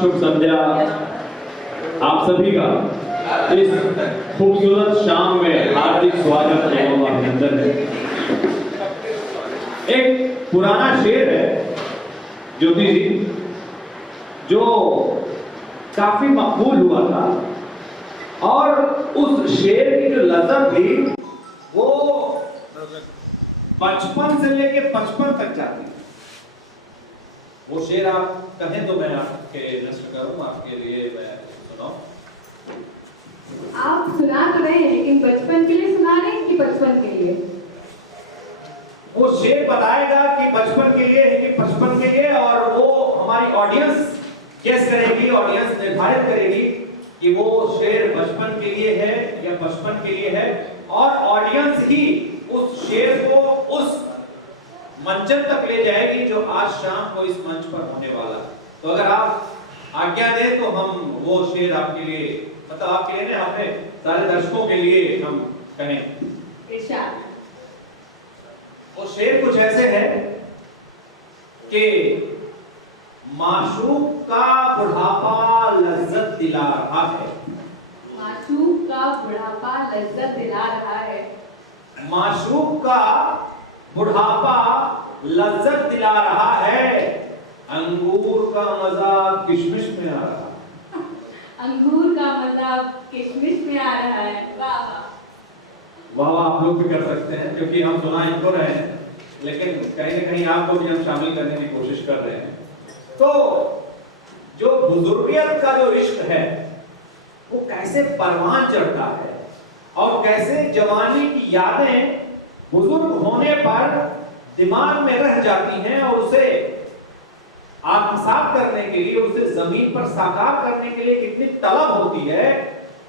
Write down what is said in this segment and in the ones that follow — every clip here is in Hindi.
शुभ संध्या आप सभी का इस खूबसूरत शाम में हार्दिक स्वागत एवं अभिनंदन है। एक पुराना शेर है ज्योति जी, जो काफी मकबूल हुआ था और उस शेर की जो लज़्ज़त थी वो बचपन से लेके 55 तक जाती है। वो शेर आप कहें तो मैं आपके नष्ट करूं, आपके लिए मैं सुनाऊं। आप सुना तो रहे हैं, लेकिन बचपन के लिए सुना रहे हैं कि बचपन के लिए? वो शेर बताएगा कि बचपन के लिए है कि 55 के लिए, और वो हमारी ऑडियंस गेस करेगी, ऑडियंस निर्धारित करेगी कि वो शेर बचपन के लिए है या 55 के लिए है, और ऑडियंस ही उस शेर को उस मंचन तक ले जाएगी जो आज शाम को इस मंच पर होने वाला है। तो अगर आप आज्ञा दें तो हम वो शेर आपके लिए, मतलब आपके लिए, अपने सारे दर्शकों के लिए हम कहें। इरशाद। वो शेर कुछ ऐसे है कि माशूक का बुढ़ापा लज्जत दिला रहा है। माशूक का बुढ़ापा लज्जत दिला रहा है। माशूक का बुढ़ापा लज्जत दिला रहा है, अंगूर का मजा किशमिश में आ रहा है। अंगूर का मजा किशमिश में आ रहा है। वाह वाह वाह, आप लोग भी कर सकते हैं क्योंकि हम सुना इनको रहे हैं, लेकिन कहीं ना कहीं आपको भी हम शामिल करने की कोशिश कर रहे हैं। तो जो बुजुर्गियत का जो इश्क है वो कैसे परवान चढ़ता है और कैसे जवानी की यादें बुजुर्ग होने पर दिमाग में रह जाती हैं और उसे आत्मसात करने के लिए, उसे जमीन पर साकार करने के लिए कितनी तलब होती है,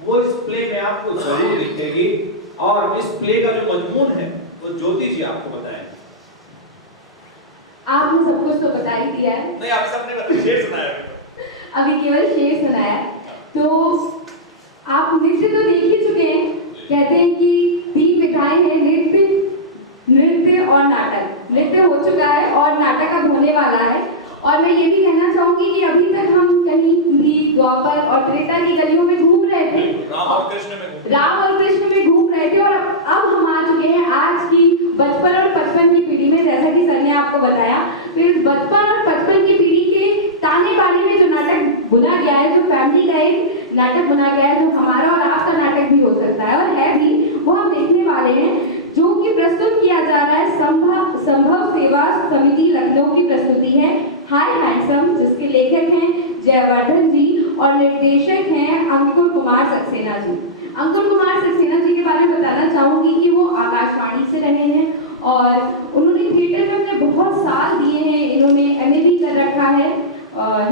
वो इस प्ले में आपको जरूर दिखेगी। और इस प्ले का जो मजमून है वो ज्योति जी आपको बताएं। आपने सब कुछ तो बता ही दिया है। नहीं, आप सबने शेर सुनाया। अभी केवल शेर सुनाया। तो आप नृत्य तो देख ही चुके हैं। कहते हैं कि 3 विधाएं हैं, नृत्य और नाटक। नृत्य हो चुका है और नाटक अब होने वाला है। और मैं ये भी कहना चाहूंगी कि अभी तक हम कहीं भी द्वापर और त्रेता की गलियों में घूम रहे थे, राम और कृष्ण में घूम रहे थे, और अब हम आ चुके हैं आज की बचपन और 55 की पीढ़ी में। जैसा कि सर ने आपको बताया, तो इस बचपन और 55 की पीढ़ी के ताने बाने में जो नाटक बुना गया है, जो फैमिली का एक नाटक बुना गया है, जो हमारा और आपका नाटक भी हो सकता है और है भी, वो हम देखने वाले हैं, जो कि प्रस्तुत किया जा रहा है संभव सेवा समिति लखनऊ की प्रस्तुति है हाय हैंडसम, जिसके लेखक हैं जयवर्धन जी और निर्देशक हैं अंकुर कुमार सक्सेना जी। अंकुर कुमार सक्सेना जी के बारे में बताना चाहूंगी कि वो आकाशवाणी से रहे हैं और उन्होंने थिएटर में अपने बहुत साल दिए हैं। इन्होंने एमए भी कर रखा है,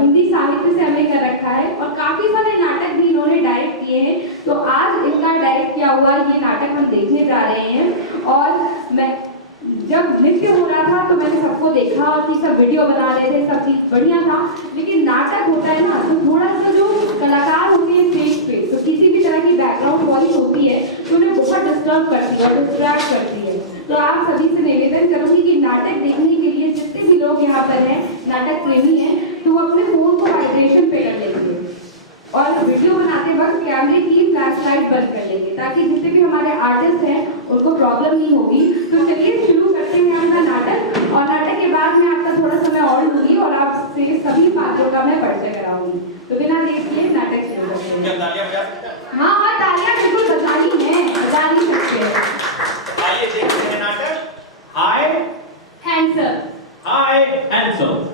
हिंदी साहित्य से एमए कर रखा है, और काफी सारे नाटक भी इन्होंने डायरेक्ट किए हैं। तो आज इनका डायरेक्ट किया हुआ ये नाटक हम देखने जा रहे हैं। और मैं जब नृत्य हो रहा था तो मैंने सबको देखा और कि सब वीडियो बना रहे थे, सब चीज बढ़िया था, लेकिन नाटक होता है ना, तो थोड़ा सा जो कलाकार होते हैं स्टेज पे, तो किसी भी तरह की बैकग्राउंड वॉइस होती है तो उन्हें बहुत डिस्टर्ब करती है और डिस्ट्रैक्ट करती है। तो आप सभी से निवेदन करूंगी कि नाटक देखने के लिए जितने भी लोग यहाँ पर हैं, नाटक प्रेमी हैं, तो वो अपने फोन को वाइब्रेशन पे कर लेंगे और वीडियो बनाते वक्त कैमरे की फ्लैश लाइट बंद कर लेंगे, ताकि जितने भी हमारे आर्टिस्ट हैं उनको प्रॉब्लम नहीं होगी। तो चलिए शुरू करते हैं अपना नाटक, और नाटक के बाद मैं आपका थोड़ा समय और लूंगी और आपसे सभी पात्रों का मैं परिचय कराऊंगी। तो बिना देर किए नाटक शुरू करते हैं। हाँ हाँ, तालियां बिल्कुल बजानी है, बजा नहीं सकते हैं। आइए देखते हैं नाटक हाय हैंडसम। हाय हैंडसम।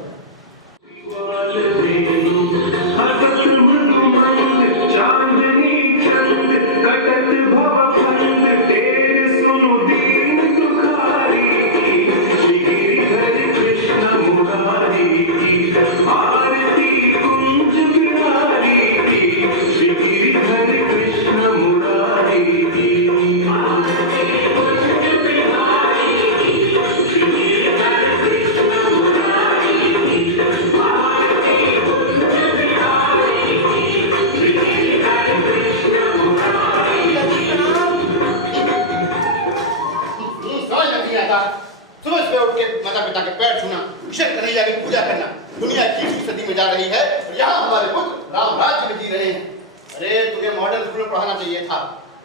माता पिता के पैर छूना, ईश्वर कन्हैया की पूजा करना, दुनिया 21वीं सदी में जा रही है, और यहाँ हमारे पुत्र राम राज्य में जी रहे हैं। अरे तुझे मॉडर्न स्कूल में पढ़ाना चाहिए था,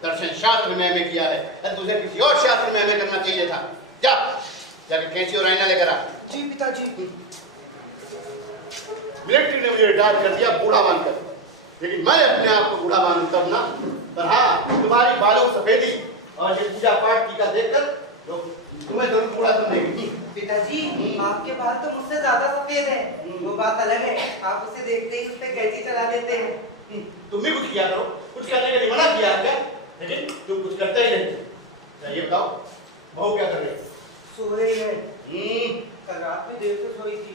दर्शन शास्त्र में एमए किया है, अरे तुझे किसी और शास्त्र में एमए करना चाहिए था। जा जाके कैंची और आईना लेकर आ। जी पिताजी। मिलिट्री ने मुझे रिटायर कर दिया बूढ़ा मानकर, लेकिन मैं अपने आप को बूढ़ा मानूं तब ना। पर हाँ, तुम्हारी बालों की सफेदी और ये पूजा पाठ टीका देखकर लोग तुम्हें जरूर बूढ़ा समझेंगे। पिताजी आपके बाल तो मुझसे ज्यादा सफेद हैं। वो बात अलग है, आप उसे देखते ही उस पे कैंची चला देते हैं। तुम भी कुछ किया करो, कुछ करने के लिए मना किया है क्या? लेकिन तुम कुछ करते ही नहीं। ये बताओ बहू क्या कर रही है? सो रही है। कल रात में देर से सोई थी।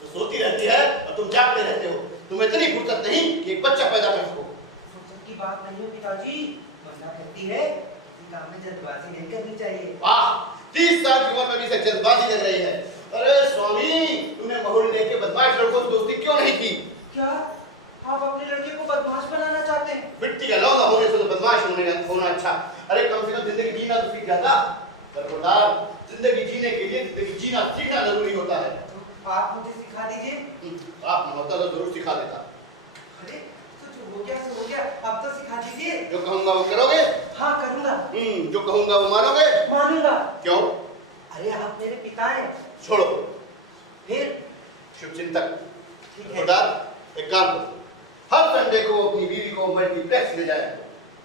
तो सोती रहती है और तुम जागते रहते हो। तुम्हें इतनी फुर्सत नहीं कि एक बच्चा पैदा कर सको। फुर्सत की बात नहीं है पिताजी, वरना कहती है किसी काम में जल्दबाजी नहीं करनी चाहिए। वाह, 30 साल की उम्र में भी से जल्दबाजी लग रही है। अरे स्वामी, तुमने महल लेके बदमाश लड़कों से दोस्ती क्यों नहीं की? क्या आप अपने लड़के को बदमाश बनाना चाहते हैं? मिट्टी का लौंदा होने से तो बदमाश होना अच्छा। अरे कम से कम जिंदगी जीना तो सीख जाता। बरखुरदार, जिंदगी जीने के लिए जिंदगी जीना सीखना जरूरी होता है। आप मुझे सिखा दीजिए। आप न होता तो जरूर सिखा देता। अरे तो जो हो गया सो हो गया, अब तो सिखा दीजिए। जो कहूंगा वो करोगे? हाँ करूंगा। जो कहूंगा वो मानोगे? मानूंगा। क्यों? अरे आप मेरे पिता हैं। छोड़ो, फिर शुभचिंतक। ठीक है। बरखुरदार, एक काम करो, हर संडे को अपनी बीवी को मल्टीप्लेक्स ले जाए।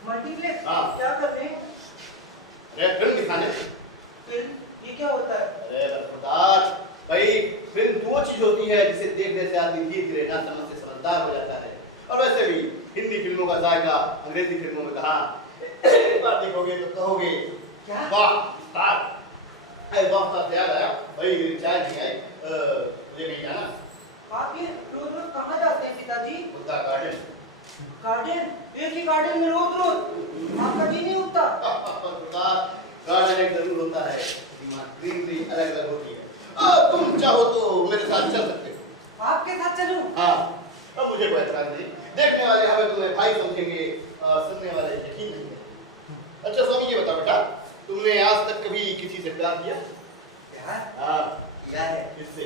मल्टीप्लेक्स? हाँ। क्या कर रहे हैं? अरे फिल्म दिखाने। फिल्म? ये क्या होता है? अरे बरखुरदार, भाई फिल्म वो चीज होती है जिसे देखने से आदमी धीरे धीरे ना समझ से समझदार हो जाता है। और वैसे भी हिंदी फिल्मों का जायका अंग्रेजी फिल्मों में कहा, एक बार देखोगे तो कहोगे क्या? वाह उस्ताद। अरे वाह उस्ताद, याद आया भाई मेरी चाय नहीं आई, मुझे नहीं जाना। आप ये रोज रोज कहाँ जाते हैं पिताजी? बुद्धा गार्डन। गार्डन? एक ही गार्डन में रोज रोज आपका जी नहीं होता? गार्डन एक जरूर होता है, ग्रीनरी अलग अलग होती है। तुम चाहो तो मेरे साथ चल सकते हो। आपके साथ चलूं? हाँ, अब मुझे कोई एतराज नहीं। देखने वाले हमें तुम्हें भाई समझेंगे, सुनने वाले यकीन नहीं करेंगे। अच्छा स्वामी ये बताओ बेटा, तुमने आज तक कभी किसी से प्यार किया? प्यार? हाँ। किया है। किससे?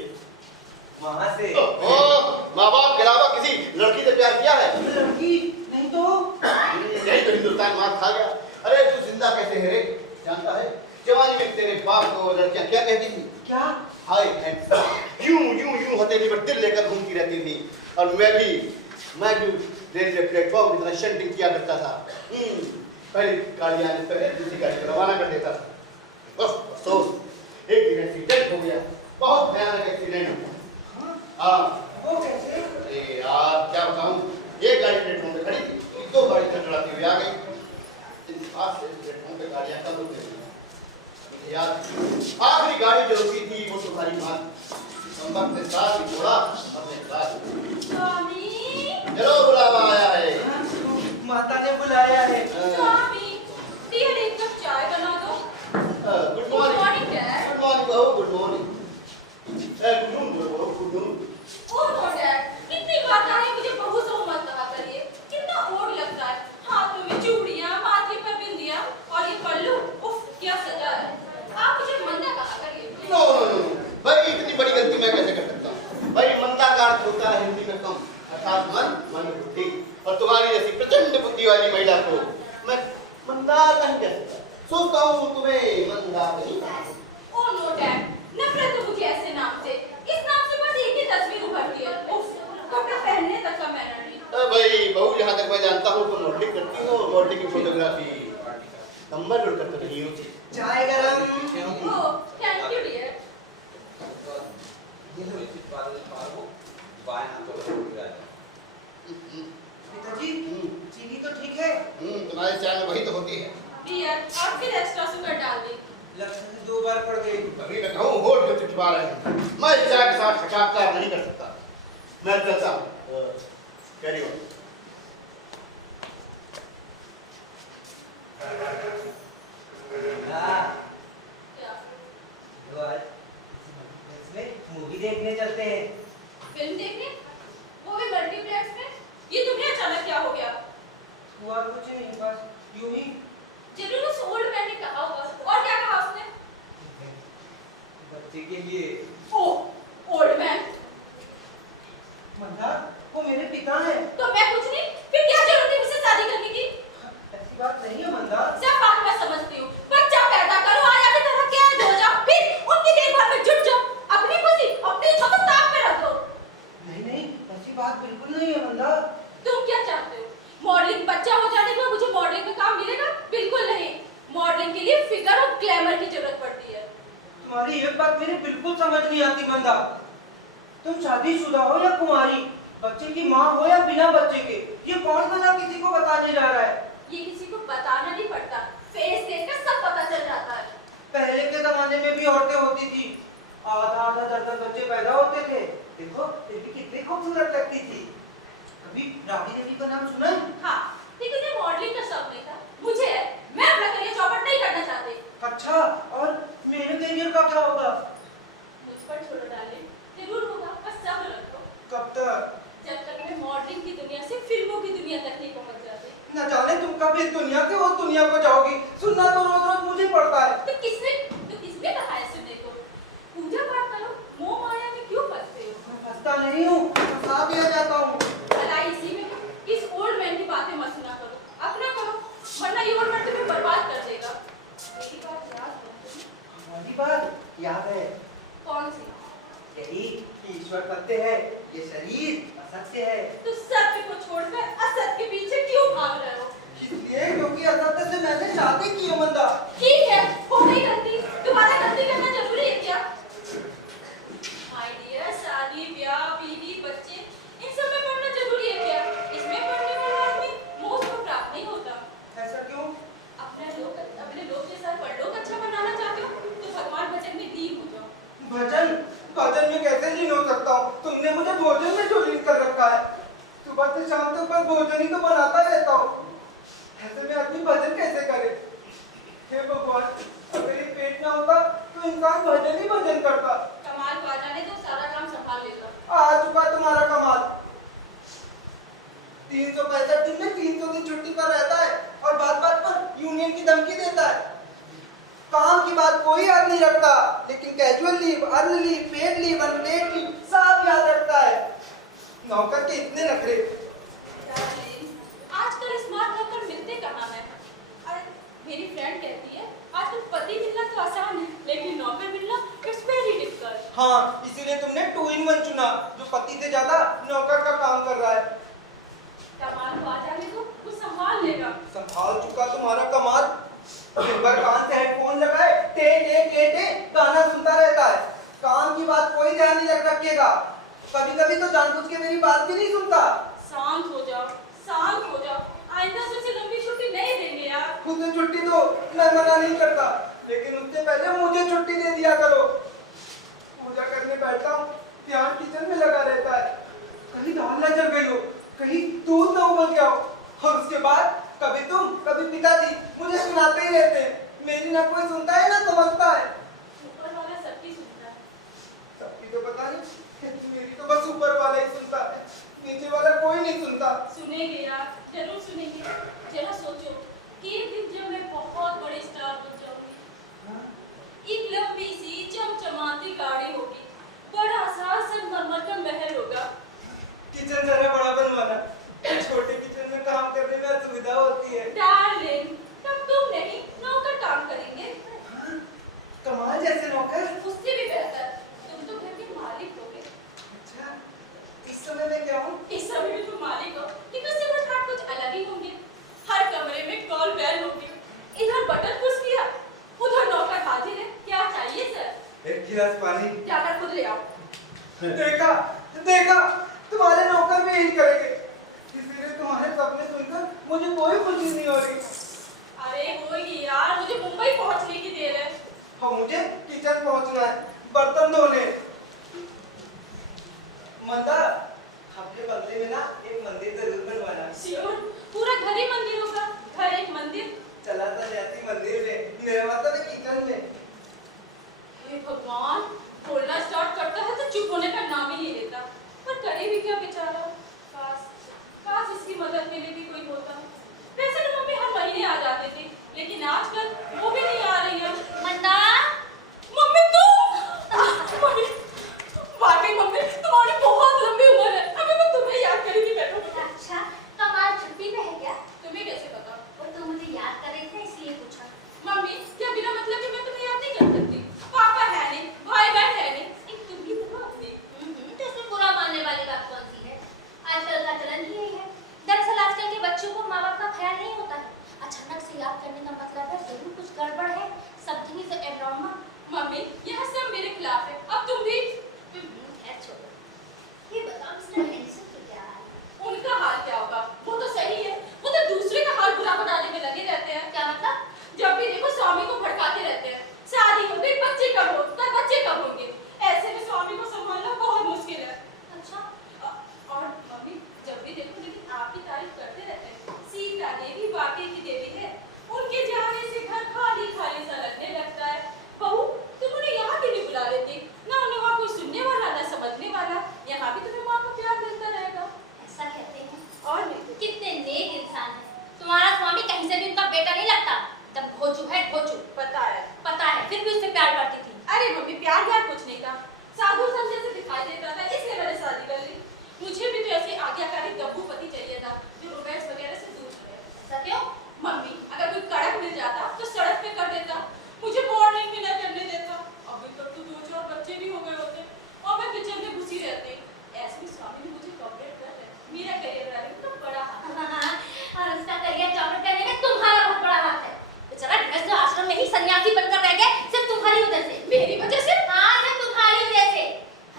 वहाँ से। माँ बाप के अलावा किसी लड़की से प्यार किया है? लड़की नहीं तो? यही तो हिंदुस्तान मार खा गया। अरे तू जिंदा कैसे है रे? जानता है जवानी में तेरे बाप को लड़कियां क्या कहती थी? क्या? हाय हैंडसम। यूं हथेली पर दिल लेकर घूमती रहती थी। और मैं भी रेलवे प्लेटफॉर्म की तरह शंटिंग किया करता था। पहली गाड़ी आने से पहले दूसरी गाड़ी को रवाना कर देता था। बस अफसोस, एक दिन एक्सीडेंट हो गया, बहुत भयानक एक्सीडेंट। हाँ। वो कैसे? अरे यार क्या बताऊं, एक गाड़ी प्लेटफॉर्म पे खड़ी थी, दो गाड़ी टकराती हुई आ गई। इन पास से प्लेटफॉर्म पे गाड़ियां कम हो गई। मुझे याद आखिरी गाड़ी जो रुकी थी वो तुम्हारी मां संबंध के साथ ही घोड़ा अपने साथ। स्वामी, चलो बुलावा आया है। माता ने बुलाया है। स्वामी, डियर एक कप चाय बना दो। Good Good morning, Dad. Good morning बहू, गुड मॉर्निंग। गुड नून बहू, good noon. Oh no dad, कितनी बार कहा है मुझे बहू से मत कहा करिए। कितना ओड लगता है। हाथों में चूड़ियां, माथे पर बिंदियां और ये पल्लू, उफ क्या सजा है। आप मुझे मंदा कहा करिए। नो भाई, इतनी बड़ी गलती मैं कैसे कर सकता हूँ? भाई मंदा का अर्थ होता है हिंदी में कम, अर्थात मन बुद्धि। और तुम्हारी जैसी प्रचंड बुद्धि वाली महिला को मैं मंदार नहीं कह सकता। सोचता हूँ तुम्हें मंदार नहीं कहूँ। ओह नो डैड, नफरत है मुझे ऐसे नाम से। इस नाम से बस एक ही तस्वीर उभरती है। उफ, कपड़े पहनने तक का मैनर नहीं। भाई बहू, जहाँ तक मैं जानता हूँ तुम मॉडलिंग करती हो, मॉडलिंग की फोटोग्राफी नंबर जोड़ करते नहीं हो। चाय गरम। ओह, थैंक यू डियर। पिताजी चीनी तो ठीक है? तुम्हारे चाय में वही तो होती है। डियर, और फिर एक्स्ट्रा शुगर डाल दी। लक्षण से 2 बार पड़ गई। अभी मैं कहूँ होठ पे चिपका रहे हैं। मैं इस चाय के साथ साक्षात्कार नहीं कर सकता। मैं चलता हूँ। Carry on. क्या? इसमें मूवी देखने चलते हैं। फिल्म देखने? वो भी मल्टीप्लेक्स में? ये तुम्हें अचानक क्या हो गया? हुआ कुछ नहीं, बस यूं ही। जरूर उस ओल्ड मैन ने कहा होगा। और क्या कहा उसने? बच्चे के लिए। ओह, ओल्ड मैन। मंदा, तुम्हारी एक बात मेरे बिल्कुल समझ नहीं आती मंदा। तुम शादीशुदा हो या कुंवारी, बच्चे की माँ हो या बिना बच्चे के, ये कौन भला किसी को बताने जा रहा है? ये किसी को बताना नहीं पड़ता, फेस देखकर सब पता चल जाता है। पहले के जमाने में भी औरतें होती थी, आधा आधा दर्जन बच्चे पैदा होते थे। देखो फिर भी कितनी खूबसूरत लगती थी। कभी राबड़ी देवी का नाम सुना है? हाँ, लेकिन ये मॉडलिंग का शौक नहीं था, मुझे है। मैं अपना करियर चौपट नहीं करना चाहती। अच्छा, और मेरे करियर का क्या होगा? मुझ पर छोड़ो डार्लिंग, जरूर होगा, बस सब रखो। कब तक? जब तक मैं मॉडलिंग की दुनिया से फिल्मों की दुनिया तक नहीं पहुंच जाती। न जाने तुम कब इस दुनिया से उस दुनिया को जाओगी। सुनना तो रोज रोज मुझे पड़ता है। तो किसने कहा है सुनने को? पूजा पाठ करो, मोह माया में क्यों फंसते हो? मैं फंसता नहीं हूँ, फंसा दिया जाता हूँ। भलाई इसी में है। इस ओल्ड मैन की बातें मत सुना करो, अपना करो, वरना ये ओल्ड मैन तुम्हें बर्बाद कर देगा। मेरी बात याद है? हमारी बात याद है। कौन सी? यही कि ईश्वर सत्य है, ये शरीर असत्य है। तो सत्य को छोड़कर असत्य के पीछे क्यों भाग रहे हो? इसलिए क्योंकि असत्य से मैंने शादी की है मंदा। ठीक है, हो गई गलती, दोबारा गलती करना जरूरी है क्या? माय डियर, शादी ब्याह बीवी बच्चे इन सब में पढ़ना जरूरी है क्या? इसमें पढ़ने वाला आदमी मोक्ष को प्राप्त नहीं होता। ऐसा क्यों? अपने लोग के साथ परलोक अच्छा बनाना चाहते हो तो भगवान भजन में लीन हो जाओ। भजन में कैसे लीन हो सकता हूँ? तुमने मुझे भोजन में जो लीन कर रखा है। सुबह से शाम तक बस भोजन ही तो बनाता रहता हूँ। ऐसे में आदमी भजन कैसे करे? हे भगवान, अगर ये पेट ना होता तो इंसान भजन ही भजन करता। कमाल को आ जाने तो सारा काम संभाल लेगा। आ चुका तुम्हारा कमाल। 365 दिन में 300 दिन छुट्टी पर रहता है और बात बात पर यूनियन की धमकी देता है। काम की बात कोई याद नहीं रखता, लेकिन casual leave, earn leave, paid leave, unpaid leave सब याद रखता है। नौकर के इतने नखरे। आजकल स्मार्ट नौकर मिलते कहाँ हैं? अरे मेरी फ्रेंड कहती है आजकल पति मिलना तो आसान है, लेकिन नौकर मिलना इट्स वेरी डिफिकल्ट। हाँ, इसीलिए तुमने 2 in 1 चुना, जो पति से ज्यादा नौकर का काम कर रहा है। कमाल को आ जाने तो वो संभाल लेगा। संभाल चुका तुम्हारा कमाल। दिन भर कान से हेडफोन लगाए टे टे टे टे गाना सुनता रहता है। काम की बात कोई ध्यान नहीं रखेगा। कभी कभी तो जानबूझ के मेरी बात भी नहीं सुनता। शांत हो जाओ, शांत हो जाओ। आइंदा से उसे लंबी छुट्टी नहीं देंगे यार। खुद से छुट्टी तो मैं मना नहीं करता, लेकिन उससे पहले मुझे छुट्टी दे दिया करो। पूजा करने बैठता हूँ, ध्यान किचन में लगा रहता है। कहीं दाल ना जल गई हो, कहीं दूध ना उबल गया हो। और उसके बाद कभी तुम कभी पिताजी मुझे सुनाते ही रहते हैं। मेरी ना कोई सुनता है ना समझता है। ऊपर वाला सबकी सुनता है। सबकी तो पता नहीं, मेरी तो बस ऊपर वाला ही सुनता है, नीचे वाला कोई नहीं सुनता। सुनेंगे यार, जरूर सुनेंगे। जरा सोचो कि एक दिन जब मैं बहुत बड़े स्टार बन जाऊंगी, एक लंबी सी चमचमाती गाड़ी होगी, बड़ा सा संगमरमर का महल होगा। किचन जरा बड़ा बनवाना, छोटे किचन में काम करने में असुविधा होती है। डार्लिंग, तब तुम नहीं नौकर काम करेंगे। हाँ, कमाल जैसे नौकर। उससे भी बेहतर, तुम तो घर के मालिक होगे। अच्छा, इस समय मैं क्या हूँ? इस समय भी तुम मालिक हो, लेकिन उससे कुछ अलग ही होंगे। हर कमरे में कॉल बेल होगी, इधर बटन पुश किया, उधर नौकर हाजिर है। क्या चाहिए सर? एक गिलास पानी। जाकर खुद ले आओ। देखा देखा, तुम्हारे नौकर भी यही करेंगे। इसीलिए तुम्हारे सपने सुनकर मुझे कोई खुशी नहीं हो रही। अरे होगी यार, मुझे मुंबई पहुंचने की देर है। और मुझे किचन पहुंचना है, बर्तन धोने। मंदा, आपके बंगले में ना एक मंदिर जरूर बनवाना है। श्योर, पूरा घर ही मंदिर होगा। घर एक मंदिर। चला था जाती मंदिर में, मेरा मतलब है किचन में। हे भगवान, बोलना स्टार्ट करता है तो चुप होने का नाम ही नहीं लेता। पर करे भी क्या बेचारा? काश इसकी मदद के लिए भी कोई होता। वैसे तो मम्मी हर महीने आ जाते थे, लेकिन आजकल वो भी नहीं आ रही है। मंदा, मम्मी तुम? वाकई मम्मी, तुम्हारी बहुत लंबी उम्र है। अभी मैं तुम्हें याद करके बैठूंगी। अच्छा, कमाल छुट्टी पे है क्या? तुम्हें कैसे पता? और तुम मुझे याद कर रहे थे इसलिए पूछा। मम्मी, क्या बिना मतलब के मैं तुम्हें याद नहीं कर सकती? पापा है नहीं, भाई बहन है नहीं, एक तुम ही तो हो अपनी। तो इसमें बुरा मानने वाली बात कौन सी है? आजकल का चलन ही यही है। दरअसल आजकल के बच्चों को माँ बाप का ख्याल नहीं होता है। अचानक से याद करने का मतलब है जरूर कुछ गड़बड़ है। प्यार व्यार कुछ नहीं था, साधु संत जैसे दिखाई देता था, इसलिए मैंने शादी कर ली। मुझे भी तो ऐसे आज्ञाकारी गब्बूपति चाहिए था जो रोमांस वगैरह से दूर रहे। ऐसा क्यों? मम्मी अगर कोई कड़क मिल जाता तो सड़क पे कर देता, मुझे मॉर्निंग भी न करने देता। अभी तक तो 2-4 बच्चे भी हो गए होते और मैं किचन में घुसी रहती। ऐसे स्वामी ने मुझे कॉपरेट कर रहे, मेरा करियर वाले तो बड़ा हाथ और उसका करियर चौपट करने में तुम्हारा बहुत बड़ा हाथ है। बेचारा गृहस्थ जो आश्रम में ही सन्यासी बनकर रह गए सिर्फ तुम्हारी वजह से। मेरी वजह से? हाँ, सिर्फ तुम्हारी वजह से।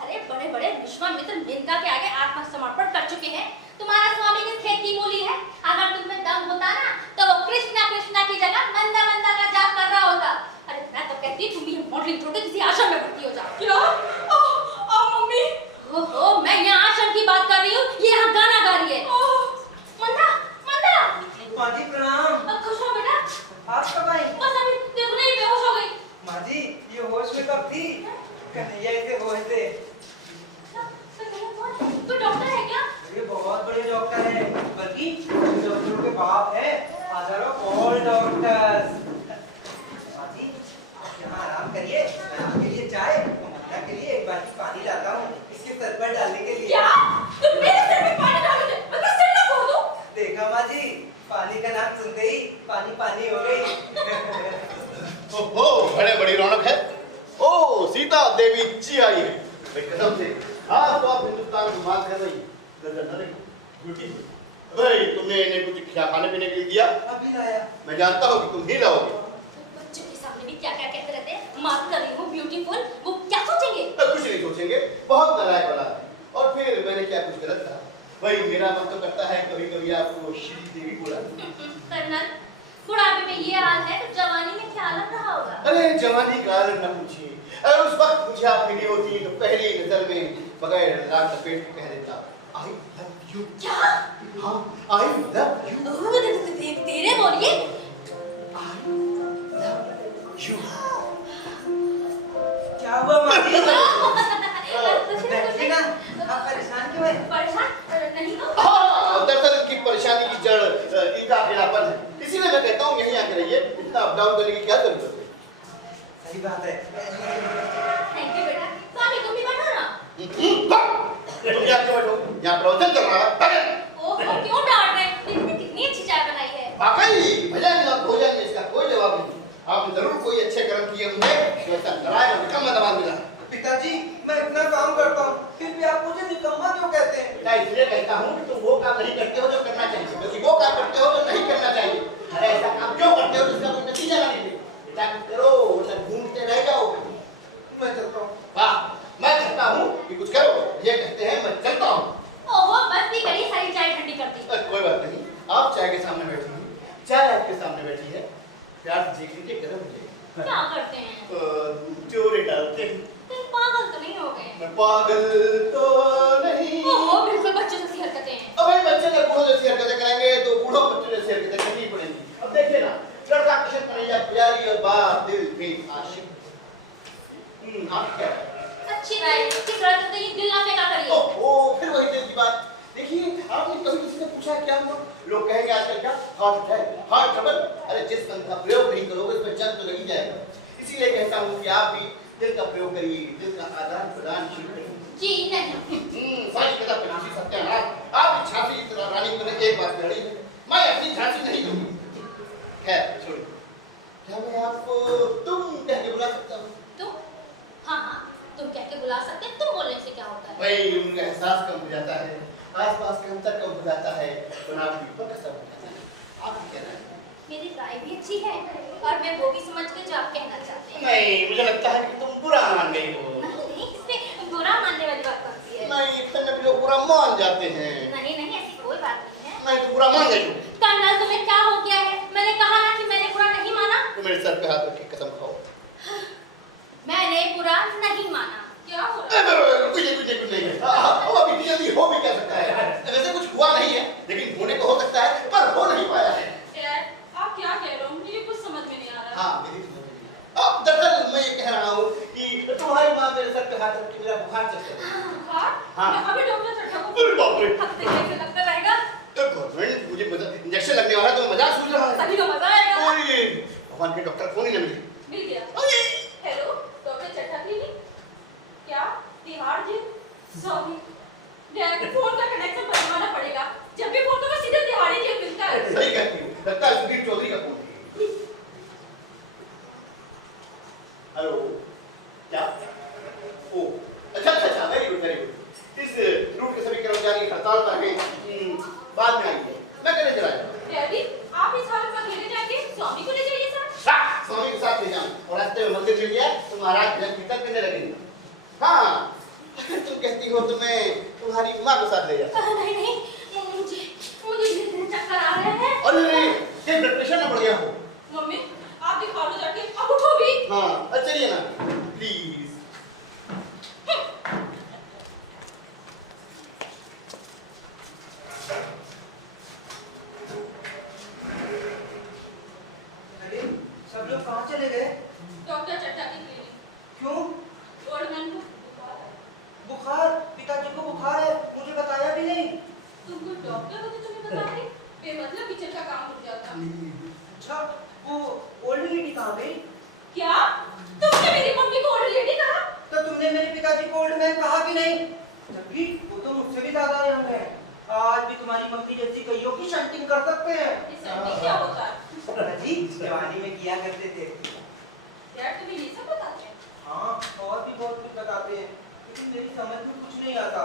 अरे बड़े-बड़े विश्वामित्र मेनका के आगे आत्मसमर्पण कर चुके हैं। तुम्हारा स्वामी किस खेत की मूली है? अगर तुम में दम होता ना तो वो कृष्णा कृष्णा की जगह नंदा नंदा का जाप कर रहा होता। अरे मैं तो कहती तुम भी मॉडलिंग छोड़ के किसी आश्रम में भर्ती हो जाओ। क्या? मम्मी, ओहो, मैं यहाँ आश्रम की बात कर रही हूँ, ये यहाँ गाना गा रही है। मंदा, मंदा। माँ जी प्रणाम। अब खुश हो बेटा? आप कब आई? बस अभी देखो नहीं बेहोश हो गई। माँ जी ये होश में कब थी? कन्हैया इसे होश दे। तू डॉक्टर है क्या? ये बहुत बड़े डॉक्टर है, बल्कि डॉक्टरों के बाप है। Father of all doctors. माँ जी आप यहाँ आराम करिए, मैं आपके लिए चाय और मंदा के लिए एक बाटी पानी लाता हूँ इसके सर पर डालने के लिए। क्या? तुम मेरे सर पे पानी डालोगे? मैं तो सिर ना फोड़ दूं। देखा माँ जी, पानी का नाम सुनते ही पानी पानी हो गई। ओहो, बड़े बड़ी रौनक है। ओ सीता देवी जी आई है। कसम से आज तो आप हिंदुस्तान को मात कर रही भाई। तुमने इन्हें कुछ खाने पीने के लिए दिया? अभी लाया। मैं जानता हूँ कि तुम ही लाओगे। बच्चों के सामने भी क्या क्या कहते रहते हैं, माफ कर रही हूँ ब्यूटीफुल, वो क्या सोचेंगे? कुछ नहीं सोचेंगे, बहुत नालायक बना है। और फिर मैंने क्या कुछ गलत कहा? भाई मेरा मन तो करता है कभी कभी आपको श्री देवी बोला। कर्नल, बुढ़ापे में ये हाल है तो जवानी में क्या हालत रहा होगा? अरे जवानी का हाल न पूछिए। अगर उस वक्त मुझे आप मिली होती तो पहली नजर में बगैर लाख लपेट के कह देता आई लव यू। क्या? हाँ आई लव यू। तेरे बोलिए। यू क्या हुआ माँ जी? कुछ देखिए ना, आप परेशान क्यों हैं? परेशान नहीं हो? हाँ दरअसल इनकी परेशानी की जड़ इनका अकेलापन है। इसीलिए मैं कहता हूँ यहीं आके रहिए, इतना अप डाउन करने की क्या जरूरत है? सही बात है। थैंक यू बेटा। स्वामी तुम भी बैठो ना। तुम क्या क्यों बैठो? यहाँ प्रवचन चल रहा है। ओहो, क्यों डांट रहे हैं? दीदी ने कितनी अच्छी चाय बनाई है। वाकई भजन और भोजन में इसका कोई जवाब नहीं। आपने जरूर कोई अच्छे कर्म किए होंगे जो ऐसा नारायण और निकम्मा दमाद मिला। पिताजी मैं इतना काम करता हूँ फिर भी आप मुझे निकम्मा क्यों कहते हैं? बेटा इसलिए कहता हूँ कि तुम वो काम नहीं करते हो जो करना चाहिए, बल्कि वो काम करते हो जो नहीं करना चाहिए। अरे ऐसा काम क्यों करते हो जिसका कोई नतीजा ना निकले? बेटा करो वरना घूमते रह जाओ। मैं चलता हूँ। वाह, मैं कहता हूँ कि कुछ करो, ये कहते हैं मैं चलता हूँ। ओहो, बस भी कड़ी सारी चाय ठंडी कर दी। कोई बात नहीं, आप चाय के सामने बैठी हैं, चाय आपके सामने बैठी है, प्यार से देख लीजिए गर्म हो जाएगी। क्या करते हैं? चोरी डालते हैं। तुम पागल तो नहीं हो गए? मैं पागल तो नहीं। ओहो, बिल्कुल बच्चों जैसी हरकतें हैं। अब भाई बच्चे जब बूढ़ों जैसी हरकतें करेंगे तो बूढ़ों बच्चों जैसी हरकतें करनी पड़ेंगी। अब देखिए ना, लड़का किशन कन्हैया प्यारी और बाप दिल में आशिक। आप क्या? अच्छी राय, किस तरह से ये दिल ना फेंका करिए। ओह, फिर वही दिल की बात। देखिए, आपने कभी किसी से पूछा क्या हुआ? लोग कहेंगे आजकल क्या हार्ट अटैक, हार्ट ट्रबल। अरे जिस संग का प्रयोग नहीं करोगे उसमें जंग तो लगी जाएगा। इसीलिए कहता हूँ कि आप भी दिल का प्रयोग करिए, दिल का आदान प्रदान शुरू करिए। जी नहीं। सारी कदम पे किसी सत्यानाश। आप झांसी की तरह रानी को एक बात कह रही है, मैं अपनी झांसी नहीं दूंगी। खैर छोड़िए, क्या मैं आपको तुम कह के बुला सकता हूँ? तुम? हाँ हाँ, तुम कह के बुला सकते हैं। तुम बोलने से क्या होता है? भाई उनका एहसास कम हो जाता है, आसपास का अंतर कम हो जाता है, तो ना भी पता सब हो जाता है। आप क्या कहना है? मेरी राय भी अच्छी है और मैं वो भी समझ के जो आप कहना चाहते हैं। नहीं, मुझे लगता है कि तुम बुरा मान गई हो। नहीं, इसमें बुरा मानने वाली बात कौन सी है? नहीं, इतने भी लोग बुरा मान जाते हैं। नहीं नहीं, ऐसी कोई बात नहीं है। मैं तो बुरा मान गई हूँ। कर्नल, तुम्हें क्या हो गया है? मैंने कहा ना कि मैंने बुरा नहीं माना। तो मेरे सर पे हाथ रख के कसम खाओ। मैंने बुरा नहीं माना। क्या हो रहा है? कुछ नहीं है। अब अभी जल्दी हो भी क्या सकता है? वैसे कुछ हुआ नहीं है, लेकिन होने को हो सकता है, पर हो नहीं पाया है। डैड, आप क्या कह रहे हो? मुझे कुछ समझ में नहीं आ रहा। हाँ, मेरी समझ में नहीं है। अब दरअसल मैं ये कह रहा हूँ कि तुम्हारी माँ मेरे सर पे हाथ रख के मेरा बुखार चढ़ गया। बुखार? हाँ। मैं अभी डॉक्टर से ठगू। अरे बाप रे। हफ्ते कैसे लगता रहेगा? तो गवर्नमेंट मुझे इंजेक्शन लगने वाला है तो मैं मजाक सूझ रहा है। तभी तो मजा आएगा। ओए, भगवान के डॉक्टर फोन ही न मिले। मिल गया। अरे हेलो, डॉक्टर चट्टा क्लिनिक। सॉरी डैड, फोन का कनेक्शन बनवाना पड़ेगा। जब भी फोन तो सीधे तिवारी जी को मिलता है। सही कहती हूँ, लगता है सुधीर चौधरी का फोन है। हेलो, क्या? ओ, अच्छा, वेरी गुड। इस रूट के सभी कर्मचारी हड़ताल पर हैं, बाद में आएंगे। मैं कहने चला जाऊँ। डैडी, आप इस हालत में अकेले जाके स्वामी को ले जाइए सर। स्वामी के साथ ले जाऊँ और रास्ते में मंदिर मिल गया तो महाराज भजन कीर्तन करने लगेंगे। हाँ, अगर तुम कहती हो तो मैं तुम्हारी माँ को साथ ले जाता हूँ। नहीं, मुझे धीरे-धीरे चक्कर आ रहे हैं। अरे, ये ब्लड प्रेशर ना बढ़ गया हो। मम्मी, आप दिखा लो जाके, अब उठो भी। हाँ, चलिए ना, प्लीज। सब लोग कहाँ चले गए? डॉक्टर चड्ढा की क्लिनिक। क्यों? ओल्ड मैन को बुखार? पिताजी को बुखार है, मुझे बताया भी नहीं। तुमको डॉक्टर होते तुम्हें बता रही? बेमतलब किचन का काम रुक जाता। अच्छा, वो ओल्ड लेडी कहाँ गई? क्या? तुमने मेरी मम्मी को ओल्ड लेडी कहा? तो तुमने मेरे पिताजी को ओल्ड मैन कहा भी नहीं, जबकि वो तो मुझसे भी ज्यादा यंग है। आज भी तुम्हारी मम्मी जैसी कईयों की शंटिंग कर सकते हैं। इस आंटी क्या होता है? जी, जवानी में किया करते थे। यार तुम्हें ये सब बताते हैं? हाँ, और भी बहुत कुछ बताते हैं, लेकिन मेरी समझ में कुछ नहीं आता।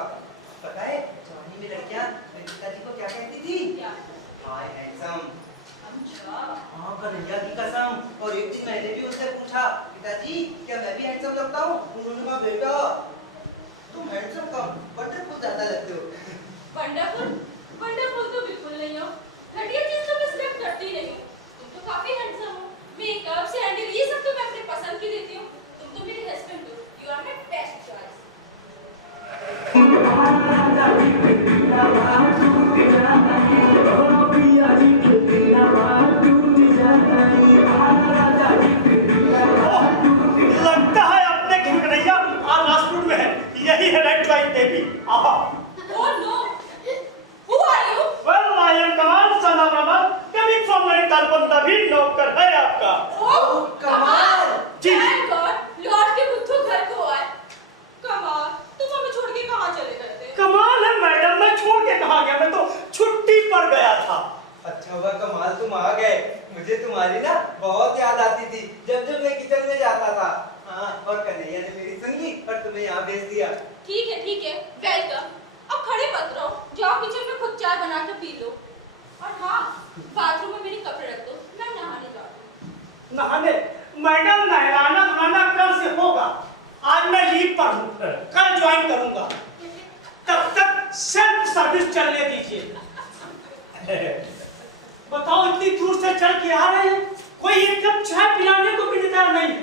पता है, जवानी में लड़कियां मेरे पिताजी को क्या कहती थी? क्या? हाय हैंडसम। अच्छा। हाँ, कन्हैया की कसम। और एक दिन मैंने भी उससे पूछा, पिताजी क्या मैं भी हैंडसम लगता हूँ? उन्होंने कहा, बेटा तुम हैंडसम कम, वंडरफुल ज्यादा लगते हो। वंडरफुल तो बिल्कुल नहीं हो। घटिया चीज तो मैं सिलेक्ट करती नहीं हूँ। तुम तो काफी हैंडसम हो। मेकअप, सैंडल, ये सब तो मैं अपने पसंद की लेती हूँ। तुम तो मेरे हस्बैंड हो। You are my best choice. लगता है अपने की कन्हैया आज राजपूत में है। यही है रेड लाइन देवी। आहा। Oh no! Who are you? Well, I am Kamal son of Raman, coming from Nainital, भी नौकर है आपका। Oh, कमाल! जी। Thank God, लौट के बुद्धू घर को आए। कमाल, तुम हमें छोड़ के कहाँ चले गए थे? कमाल है मैडम, मैं छोड़ के कहाँ गया, मैं तो छुट्टी पर गया था। अच्छा हुआ कमाल तुम आ गए। मुझे तुम्हारी ना बहुत याद आती थी जब मैं किचन में जाता था। हाँ, और कन्हैया ने मेरी सुन ली और तुम्हें यहाँ भेज दिया। ठीक है, वेलकम। अब खड़े मत रहो, जाओ किचन में खुद चाय बना के पी लो। और हाँ, बाथरूम में मेरे कपड़े रख दो, मैं नहाने जाती हूँ। नहाने? मैडम नहलाना धुलाना कल से होगा। आज मैं लीव पर हूँ, कल ज्वाइन करूंगा। तब तक सेल्फ सर्विस चलने दीजिए। बताओ इतनी दूर से चल के आ रहे हैं, कोई एक कप चाय पिलाने को भी तैयार नहीं।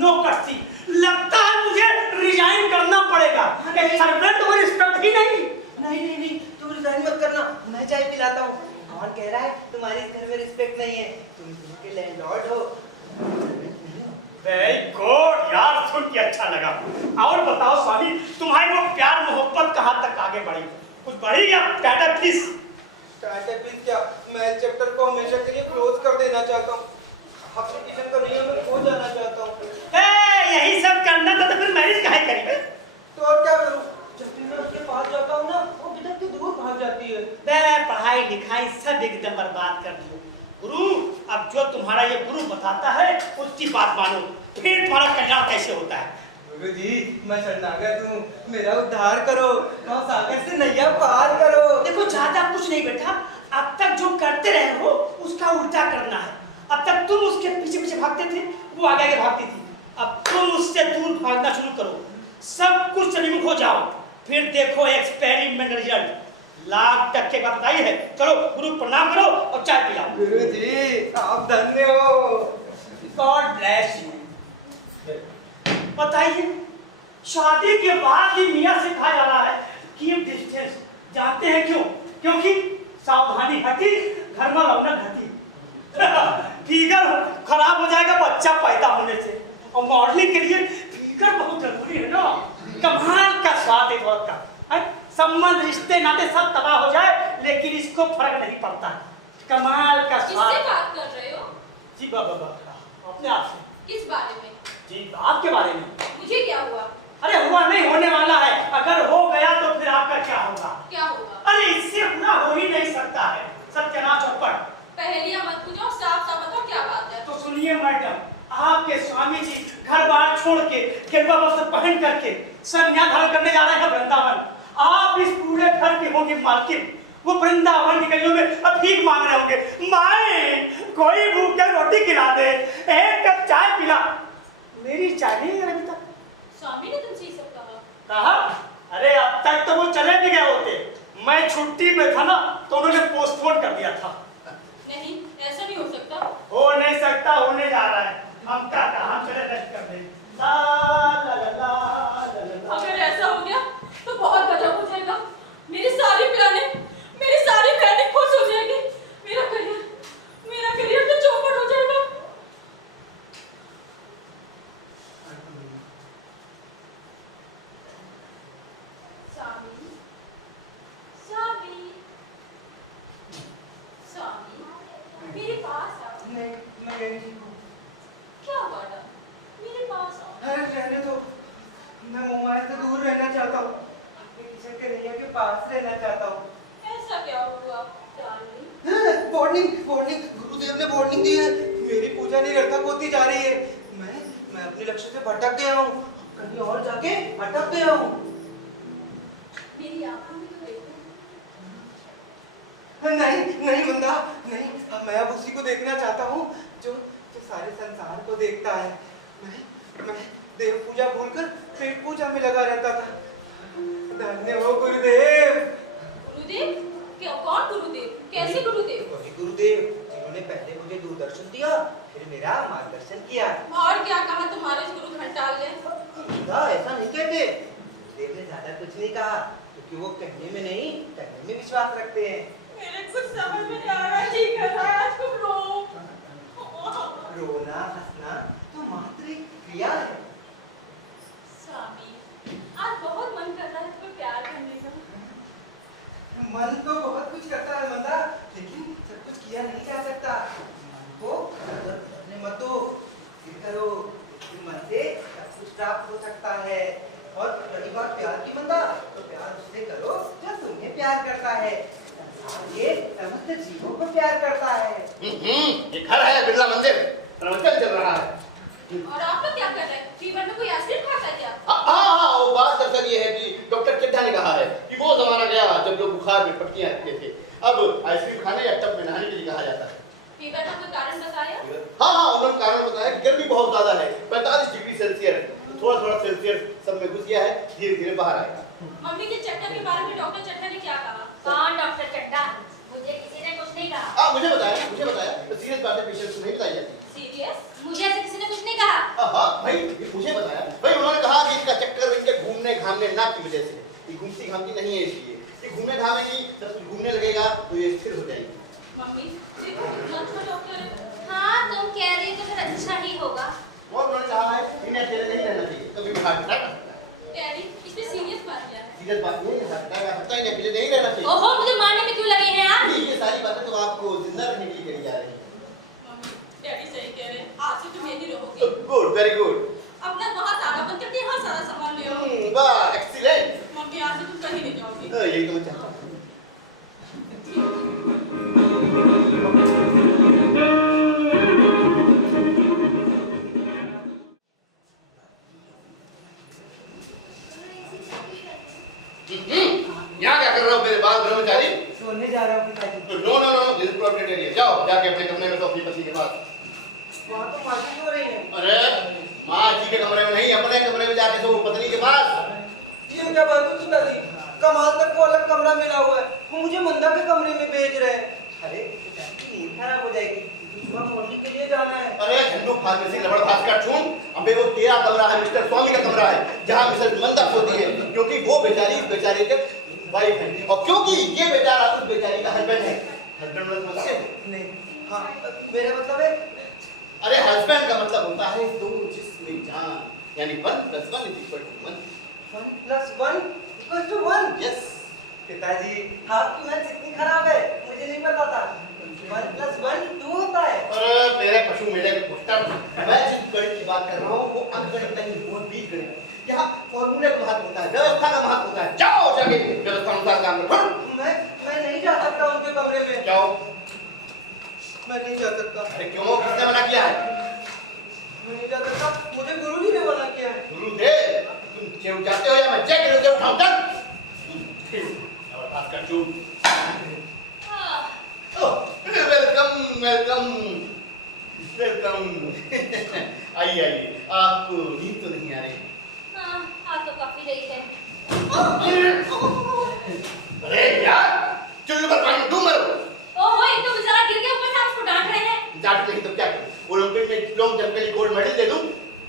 नो कस्ती, लगता है मुझे रिजाइन करना पड़ेगा। एक सर्वेंट को रिस्पेक्ट ही नहीं। नहीं, तुम रिजाइन मत करना, मैं चाय पिलाता हूँ। कौन कह रहा है तुम्हारे घर में रिस्पेक्ट नहीं है? तुम के लैंडलॉर्ड हो। वेरी गुड यार, सुन के अच्छा लगा। और बताओ स्वामी, तुम्हारी वो प्यार मोहब्बत कहाँ तक आगे बढ़ी? कुछ बढ़ी या टाटा प्लीज? टाटा प्लीज क्या, मैं चैप्टर को हमेशा के लिए क्लोज कर देना चाहता हूँ। एप्लीकेशन का नहीं है, मैं खो जाना चाहता हूँ। यही सब करना था तो फिर मैरिज काहे करी बे? तो और क्या करूँ? जब भी मैं उसके पास जाता हूँ ना, वो बिदक के दूर भाग जाती है। पढ़ाई लिखाई सब एकदम बर्बाद कर दियो। गुरु, अब जो तुम्हारा ये गुरु बताता है उसकी बात मानो, फिर तुम्हारा कल्याण कैसे होता है। गुरुजी, मैं शरणागत हूँ, मेरा उद्धार करो, और सागर से नैया पार करो। देखो ज्यादा कुछ नहीं बेटा, अब तक जो करते रहे हो उसका उल्टा करना है। अब तक तुम उसके पीछे पीछे भागते थे, वो आगे आगे भागती थी। अब तुम उससे दूर भागना शुरू करो, सब कुछ से विमुख हो जाओ, फिर देखो एक्सपेरिमेंट रिजल्ट। लाख टक्के का बताई है। चलो गुरु प्रणाम करो और चाय पिलाओ। गुरुजी, आप धन्य हो। God bless you. बताइए, शादी के बाद ही मियां से कहा जा रहा है कीप डिस्टेंस। जानते हैं क्यों? क्योंकि सावधानी हटी, घर में रौनक घटी। फिगर खराब हो जाएगा बच्चा पैदा होने से, और मॉडलिंग के लिए फिगर बहुत जरूरी है ना। कमाल का स्वाद है बहुत का, संबंध रिश्ते नाते सब तबाह हो जाए लेकिन इसको फर्क नहीं पड़ता। कमाल का स्वाद। किससे बात कर रहे हो? जी बाबा, अपने आप से। किस बारे में? जी आपके बारे में। मुझे क्या हुआ? अरे हुआ नहीं, होने वाला है। अगर हो गया छोड़ के, गेरुआ वस्त्र पहन करके संन्यास धारण करने जा रहे हैं वृंदावन। आप इस पूरे घर की होंगी मालकिन, वो वृंदावन की गलियों में भीख मांग रहे होंगे, माए कोई भूखे रोटी खिला दे, एक कप चाय पिला। मेरी चाय नहीं है अभी तक। स्वामी ने तुमसे ये सब कहा? कहा? अरे अब तक तो वो चले भी गए होते, मैं छुट्टी में था ना तो उन्होंने पोस्टपोन कर दिया था। नहीं, ऐसा नहीं हो सकता। हो नहीं सकता, होने जा रहा है। हम क्या कहा, हम चले रेस्ट कर दें। ला ला ला ला ला ला। अगर ऐसा हो गया तो बहुत गजब हो जाएगा। मेरी सारी प्लानिंग खुश हो जाएगी। मेरा करियर तो चौपट हो जाएगा। स्वामी, मेरे पास आओ। नहीं, मैं यहीं ठीक हूँ। क्या हुआ था? मेरे पास आओ। अरे रहने दो, मैं मोबाइल से दूर रहना चाहता हूँ, अपने किचन के नैया के पास रहना चाहता हूँ। ऐसा क्या हुआ डार्लिंग? वार्निंग, गुरुदेव ने वार्निंग दी है, मेरी पूजा निरर्थक होती जा रही है। मैं अपने लक्ष्य से भटक गया हूँ, कहीं और जाके अटक गया हूँ। मेरी आंखों में तो देखो। नहीं मंदा, नहीं, अब मैं अब उसी को देखना चाहता हूँ जो सारे संसार को देखता है। मैं देव पूजा भूलकर पेट पूजा में लगा रहता था। धन्य हो गुरुदेव। गुरुदेव? क्या? कौन गुरुदेव? कैसे गुरुदेव? वही गुरुदेव जिन्होंने पहले मुझे दूरदर्शन दिया, फिर मेरा मार्गदर्शन किया। और क्या कहा तुम्हारे इस गुरु घंटाल ने? ऐसा नहीं कहते, देव ने ज्यादा कुछ नहीं कहा, क्योंकि वो कहने में नहीं करने में विश्वास रखते हैं। मेरे कुछ समझ में नहीं आ रहा, ठीक है ना? आज तुम रो। रोना हंसना तो मात्र एक क्रिया है। स्वामी, आज बहुत मन कर रहा है तुम्हें प्यार करने का। मन तो बहुत कुछ करता है मंदा, लेकिन सब कुछ किया नहीं जा सकता। मन को अपने मत दो, फिर करो, मन से सब कुछ प्राप्त हो सकता है। और रही बात प्यार की मंदा, तो प्यार उससे करो जो तुम्हें प्यार करता है। ये समस्त जीवों को प्यार करता है। ये घर है बिरला मंदिर, प्रवचन चल रहा है। और आप लोग क्या कर रहे हैं? फीवर में कोई आइसक्रीम खाता है क्या? हाँ, वो बात दरअसल ये है कि डॉक्टर चड्ढा ने कहा है कि वो जमाना गया जब लोग बुखार में पट्टियां रखते थे, अब आइसक्रीम खाने या टब में नहाने के लिए कहा जाता है। फीवर का कोई कारण बताया? हाँ, उन्होंने कारण बताया कि गर्मी बहुत ज्यादा है, 45 डिग्री सेल्सियस, थोड़ा सेल्सियस सब में घुस गया है, धीरे धीरे बाहर आएगा। मम्मी के चड्ढा के बारे में डॉक्टर चड्ढा ने क्या कहा? कौन डॉक्टर चड्ढा? मुझे किसी ने कुछ नहीं कहा। मुझे बताया, तो सीरियस बातें पेशेंट को नहीं बताई जाती। सीरियस? मुझे ऐसे किसी ने कुछ नहीं कहा। हाँ भाई, मुझे बताया भाई, उन्होंने कहा कि इनका चक्कर इनके घूमने घामने ना की वजह से, ये घूमती घामती नहीं है, इसलिए ये घूमने घामेगी, जब कुछ घूमने लगेगा तो ये स्थिर हो जाएगी। मम्मी, देखो कितना अच्छा डॉक्टर है। हाँ, तुम कह रही हो तो फिर अच्छा ही होगा। और उन्होंने कहा है इन्हें अकेले नहीं रहना चाहिए, कभी भी हार्ट अटैक। डैडी, इसमें सीरियस बात क्या है? सीरियस बात नहीं है, हार्ट अटैक आ सकता है, इन्हें अकेले नहीं रहना चाहिए। ओहो, मुझे मारने में क्यों लगे हैं आप? ये सारी बातें तो आपको जिंदा रखने के लिए करी जा रही है। मम्मी, डैडी सही कह रहे हैं, आज से तुम यहीं रहोगे। Good, very good. अपना वहाँ ताला बंद करके यहाँ सारा सामान ले आओ। वाह, एक्सीलेंट। मम्मी, आज से तुम कहीं नहीं जाओगी। यही तो मैं चाहता हूँ। यहाँ क्या कर रहे हो मेरे बाल ब्रह्मचारी? सोने जा रहा हूँ पिताजी। No, this is protected area. जाओ जाके अपने कमरे में तो अपनी पत्नी के पास। वहाँ तो मार्केट हो रही है। अरे माँ जी के कमरे में नहीं, अपने कमरे में जाके सो पत्नी के पास। ये क्या बात हुई पिताजी? कमाल तक को अलग कमरा मिला हुआ है, वो मुझे मंदा के कमरे में भेज रहे हैं। अरे पिताजी, नींद खराब हो जाएगी, सुबह मॉर्निंग के लिए जाना है। अरे झंडू फार्मेसी लबड़ फास का चून, अबे वो तेरा कमरा है, मिस्टर स्वामी का कमरा है, जहाँ मिसेस मंदा सोती है, क्योंकि वो बेचारी के वाइफ है, और क्योंकि ये बेचारा उस बेचारी का हस्बैंड है। हस्बैंड मतलब समझते हो? नहीं, हाँ, मेरा मतलब है। अरे हस्बैंड का मतलब होता है दो जिसमें जान, यानी 1 + 1 = 1। 1 + 1 = 1। यस। पिताजी, आपकी मैथ इतनी खराब है, मुझे नहीं पता था। 1 + 1 2 होता है। अरे मेरे पशु मेले के पुस्तक, मैं जिस गणित की बात कर रहा हूँ वो अंकगणित नहीं, वो बीजगणित। यहाँ फॉर्मूले का महत्व होता है, व्यवस्था का महत्व होता है। जाओ जाके व्यवस्था अनुसार काम करो। मैं नहीं जा सकता उनके कमरे में। जाओ। मैं नहीं जा सकता। अरे क्यों, किसने मना किया है? नहीं जाता था, मुझे गुरुजी ने मना किया है। गुरुदेव, तुम क्यों जाते हो या मैं जैकेट से उठाऊं तक? कर चूप। Welcome welcome welcome. आइए आइए, आपको नींद तो नहीं आ रही? हाँ, आ तो काफी रही है। अरे यार, चुल्लू पर पानी तुम मरो। ओहो, एक तो बेचारा गिर गया, ऊपर से आप उसको डांट रहे हैं। डांट नहीं तो क्या करूं? ओलंपिक में लॉन्ग जंप के लिए गोल्ड मेडल दे दूं?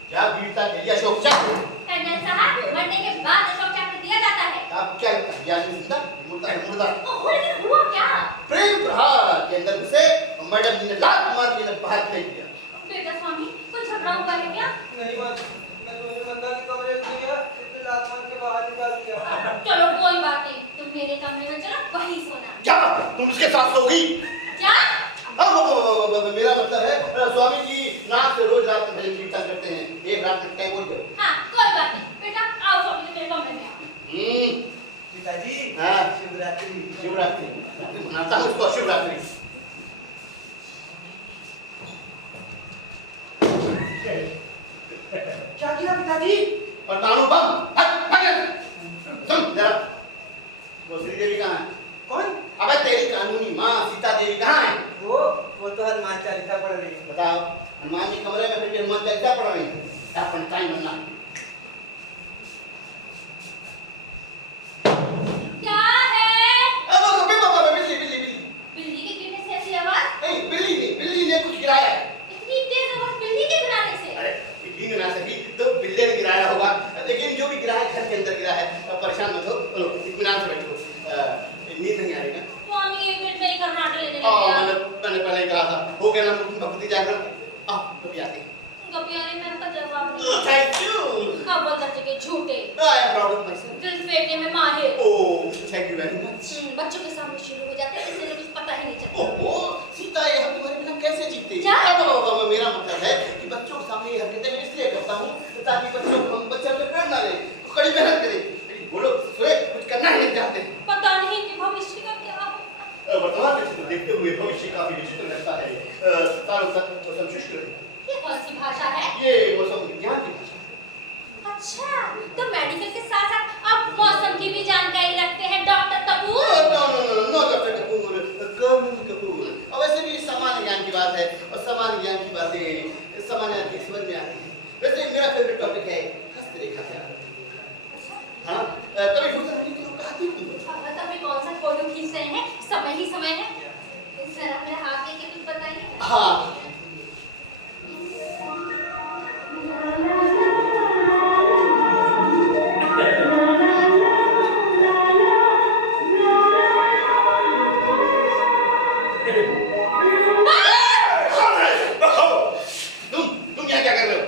क्या वीरता के लिए अशोक चक्र? कर्नल साहब, मरने के बाद अशोक चक्र दिया जाता है। आप क्या लगता है? यानी जिंदा मुर्दा है मुर्दा। ओहो, लेकिन हुआ क्या? प्रेम प्रहार के अंदर घुसे और मैडम जी ने लात मार के बाहर फेंक दिया। बेटा स्वामी, कुछ झगड़ा हुआ है क्या? नहीं बात, मैं तुम्हें मंदा के कमरे में गया, इसलिए लात मार के बाहर निकाल दिया। चलो कोई बात नहीं, तुम मेरे कमरे में चलो, वहीं सोना। क्या? तुम उसके साथ सोगी? क्या? मेरा मतलब है स्वामी जी नाक से रोज रात में कीर्तन करते हैं, एक रात में टाइम हो गया। हाँ, कोई बात नहीं, बेटा आओ स्वामी जी मेरे कमरे में आओ। पिताजी, हाँ। शिवरात्रि। शिवरात्रि मनाता हूँ उसको, शिवरात्रि। क्या किया पिताजी? परमाणु बम। सुन जरा, वो श्रीदेवी कहाँ है? कौन? अबे तेरी कानूनी माँ सीता देवी कहाँ है? वो तो हनुमान चालीसा पढ़ रही है। बताओ, हनुमान जी कमरे में फिर भी हनुमान चालीसा पढ़ रही है? अपन टाइम बनना। क्या है? अब बिल्ली बिल्ली बिल्ली। बिल्ली के गिरने से ऐसी आवाज? नहीं बिल्ली नहीं, बिल्ली ने कुछ गिराया है। इतनी तेज आवाज बिल्ली के गिराने से? अरे बिल्ली ने ना सही तो बिल्ली ने गिराया होगा, लेकिन जो भी गिरा है घर के अंदर गिरा है। परेशान मत हो, चलो इत्मीनान से बैठो। नींद नहीं आ रही ना? स्वामी 1 मिनट में ही खर्राटे लेने लग गया। मैंने पहले ही कहा था, हो गया ना भक्ति जागरण। कभी आते हैं। गपियाने में आपका जवाब नहीं। Thank you. खबर दर्जे के झूठे, I am proud of my दिल फेंकने में माहिर। Oh thank you very much. बच्चों के सामने शुरू हो जाते हैं, इसलिए कुछ पता ही नहीं चलता। ओहो सीता, ये हम तुम्हारे बिना कैसे जीते? क्या? मेरा मतलब है कि बच्चों के सामने ये हरकतें मैं इसलिए करता हूँ ताकि बच्चे अपने प्रेरणा ले, कड़ी मेहनत करें। वो लोग कुछ करना ही नहीं चाहते। पता नहीं कि भविष्य का क्या होगा। वर्तमान में चित्र देखते हुए भविष्य काफी विचित्र लगता है। सालों तक मौसम शुष्क रहेगा। ये कौन सी भाषा है? ये मौसम विज्ञान की भाषा है। अच्छा, तो मेडिकल के साथ साथ आप मौसम की भी जानकारी रखते हैं doctor Kapoor? No doctor Kapoor, colonel Kapoor. और वैसे भी सामान्य ज्ञान की बात है और सामान्य ज्ञान की बातें सामान्य आदमी समझ में आती हैं। वैसे मेरा फेवरेट टॉपिक है हस्तरेखा ख्याल। हाँ, कभी फुर्सत मिली तो कहती हूँ तुमको। तभी कौन सा फोटो खींच रहे हैं? समय ही समय है। जरा मेरा हाथ लेके कुछ बताइए। हाँ तुम यहाँ क्या कर रहे हो?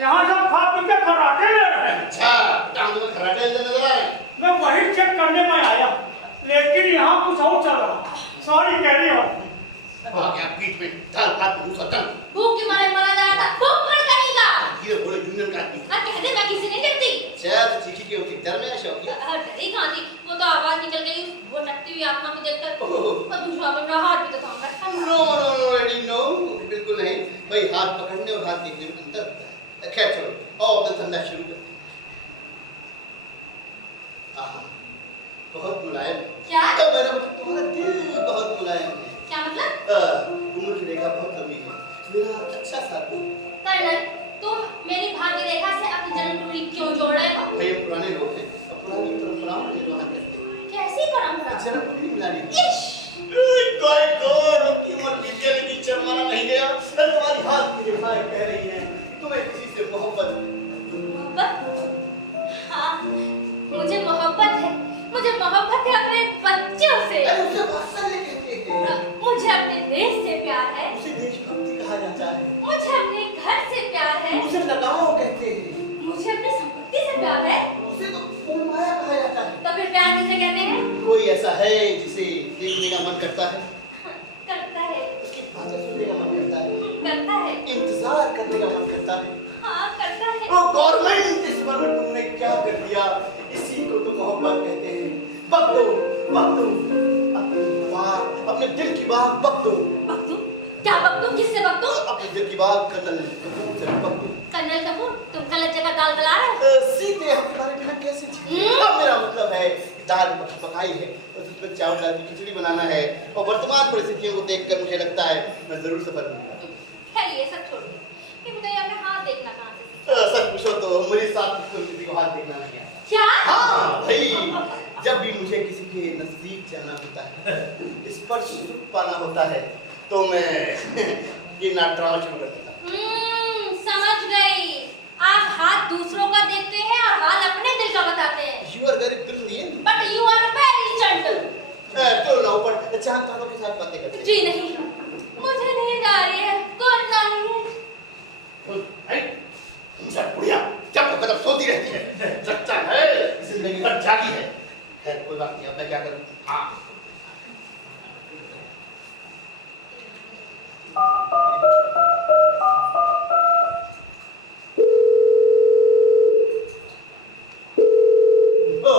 यहाँ सब खा पी के खर्राटे ले रहे हैं। अच्छा, काम तुम्हें खर्राटे नजर आ रहे हैं? मैं वही चेक करने में आया, लेकिन यहाँ कुछ और चल रहा। Sorry carry on. आ गया बीच में दाल भात दूसरा टन। भूख के मारे मरा जा रहा था, भूख मर करेगा। ये बोले यूनियन का आदमी। कह दे मैं किसी नहीं डरती। शायद चीखी की होती डर में शौकिया। डरी कहाँ थी? वो तो आवाज निकल गई वो टकती हुई आत्मा को देखकर। और दूसरा अपना हाथ भी तो थाम रखा। नो एडी नो, बिल्कुल नहीं भाई। हाथ पकड़ने और हाथ देखने में अंतर होता है। खैर छोड़ो, आओ अपना धंधा शुरू करते हैं। आहा, बहुत मुलायम। क्या? तो मेरा मतलब तुम्हारा दिल बहुत मुलायम है। क्या मतलब? उम्र की रेखा बहुत लंबी है। मेरा अच्छा साथी। कर्नल, तुम मेरी भाग्य रेखा से अपनी जन्म कुंडली क्यों जोड़ रहे हो? भाई हम पुराने लोग हैं और पुरानी परंपराओं का निर्वहन करते हैं। कैसी परंपरा? जन्म कुंडली मिलानी। इश! कोई की उम्र बीत गई लेकिन जमाना नहीं गया। तुम्हारी हाथ की रेखाएं कह रही हैं तुम्हें किसी से मोहब्बत। मोहब्बत? हाँ, मुझे मोहब्बत है। मुझे मोहब्बत है अपने बच्चों से। उसे वात्सल्य कहते हैं। मुझे अपने देश से प्यार है। उसे देशभक्ति कहा जाता है। मुझे अपने घर से प्यार है। उसे लगाव कहते हैं। मुझे अपनी संपत्ति से प्यार है। उसे तो मोह माया कहा जाता है। तो फिर प्यार किसे कहते हैं? कोई ऐसा है जिसे देखने का मन करता है, करता है। उसकी बातें सुनने का मन करता है, करता है। इंतजार करने का मन करता है। हाँ, करता है। वो गवर्नमेंट इस पर तुमने क्या कर दिया, इसी को तो मोहब्बत कहते हैं। बक दो अपनी बात, अपने दिल की बात बक दो। बक दूं? क्या बकतूं? किससे बकतूं? अपने दिल की बात कर्नल कपूर से बकूं। कर्नल कपूर, तुम गलत जगह दाल गला रहे हो। सीधे हम तुम्हारे बिना कैसे जी? हम्म? मेरा मतलब है दाल पकाई है और उसमें चावल डाल के खिचड़ी बनाना है और वर्तमान परिस्थितियों को देखकर मुझे लगता है मैं जरूर सफल होऊंगा। खैर ये सब छोड़ दो। ये बताइए आपने हाथ देखना कहाँ से? सच पूछो तो मेरे साथ किसी को हाथ देखना नहीं आता। क्या? हाँ भाई, जब भी मुझे किसी के नजदीक जाना होता है, स्पर्श पाना होता है, तो मैं ये नाटक शुरू कर देता हूँ। समझ गई। आप हाथ दूसरों का देखते हैं और हाल अपने दिल का बताते हैं। You are very brilliant. But you are very gentle. चलो ना ऊपर चांद तारों के साथ बातें करते हैं। जी नहीं, मुझे नींद आ रही है। Good night. बुढ़िया जब मतलब सोती रहती है, सच्चा है जिंदगी भर जागी है। खैर कोई बात नहीं, अब मैं क्या करूं? हाँ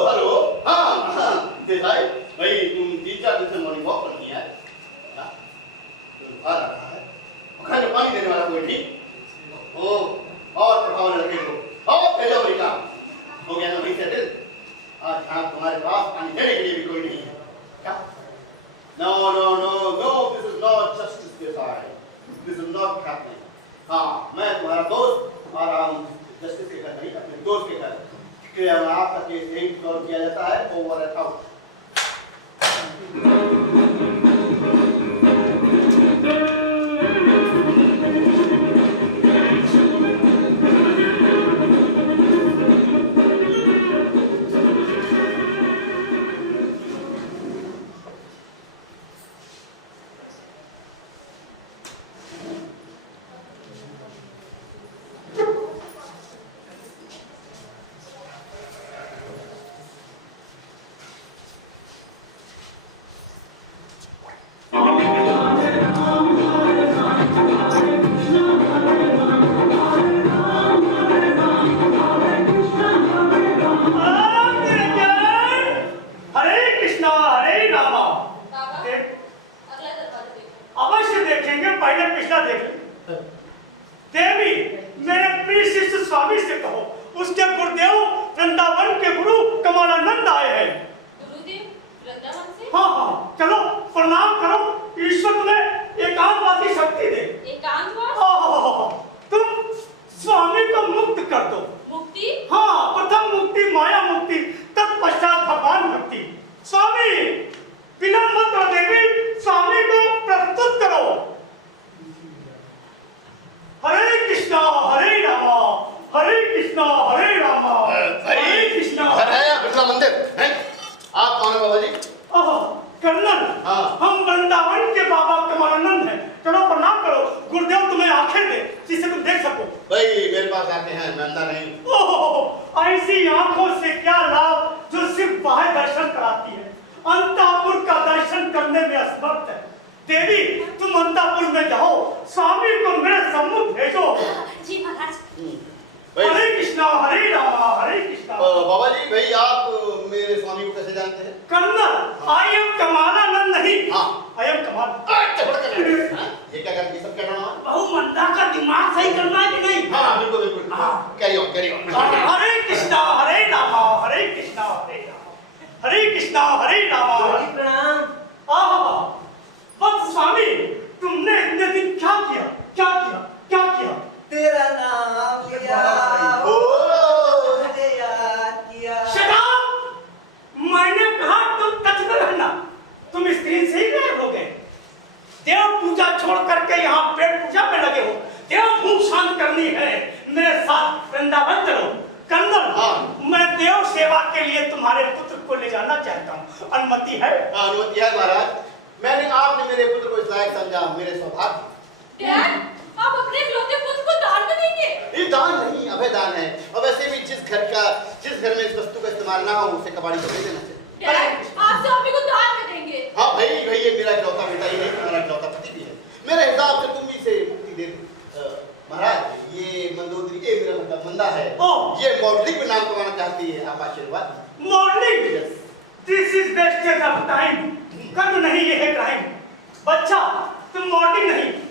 हेलो। हाँ भाई भाई तुम 3-4 दिन से मॉर्निंग वॉक करनी है? आ रहा है खाने पानी देने वाला कोई नहीं? ओ और प्रभाव लगे हो और भेजो मेरी काम हो गया ना भाई सेटल। आज हाँ तुम्हारे पास पानी देने के लिए भी कोई नहीं है क्या? No no no no, this is not justice के side, this is not happening. हाँ मैं तुम्हारा दोस्त आ रहा हूँ जस्टिस के घर नहीं, अपने दोस्त के घर। आपका केस यही सॉल्व किया जाता है ओवर एंड आउट।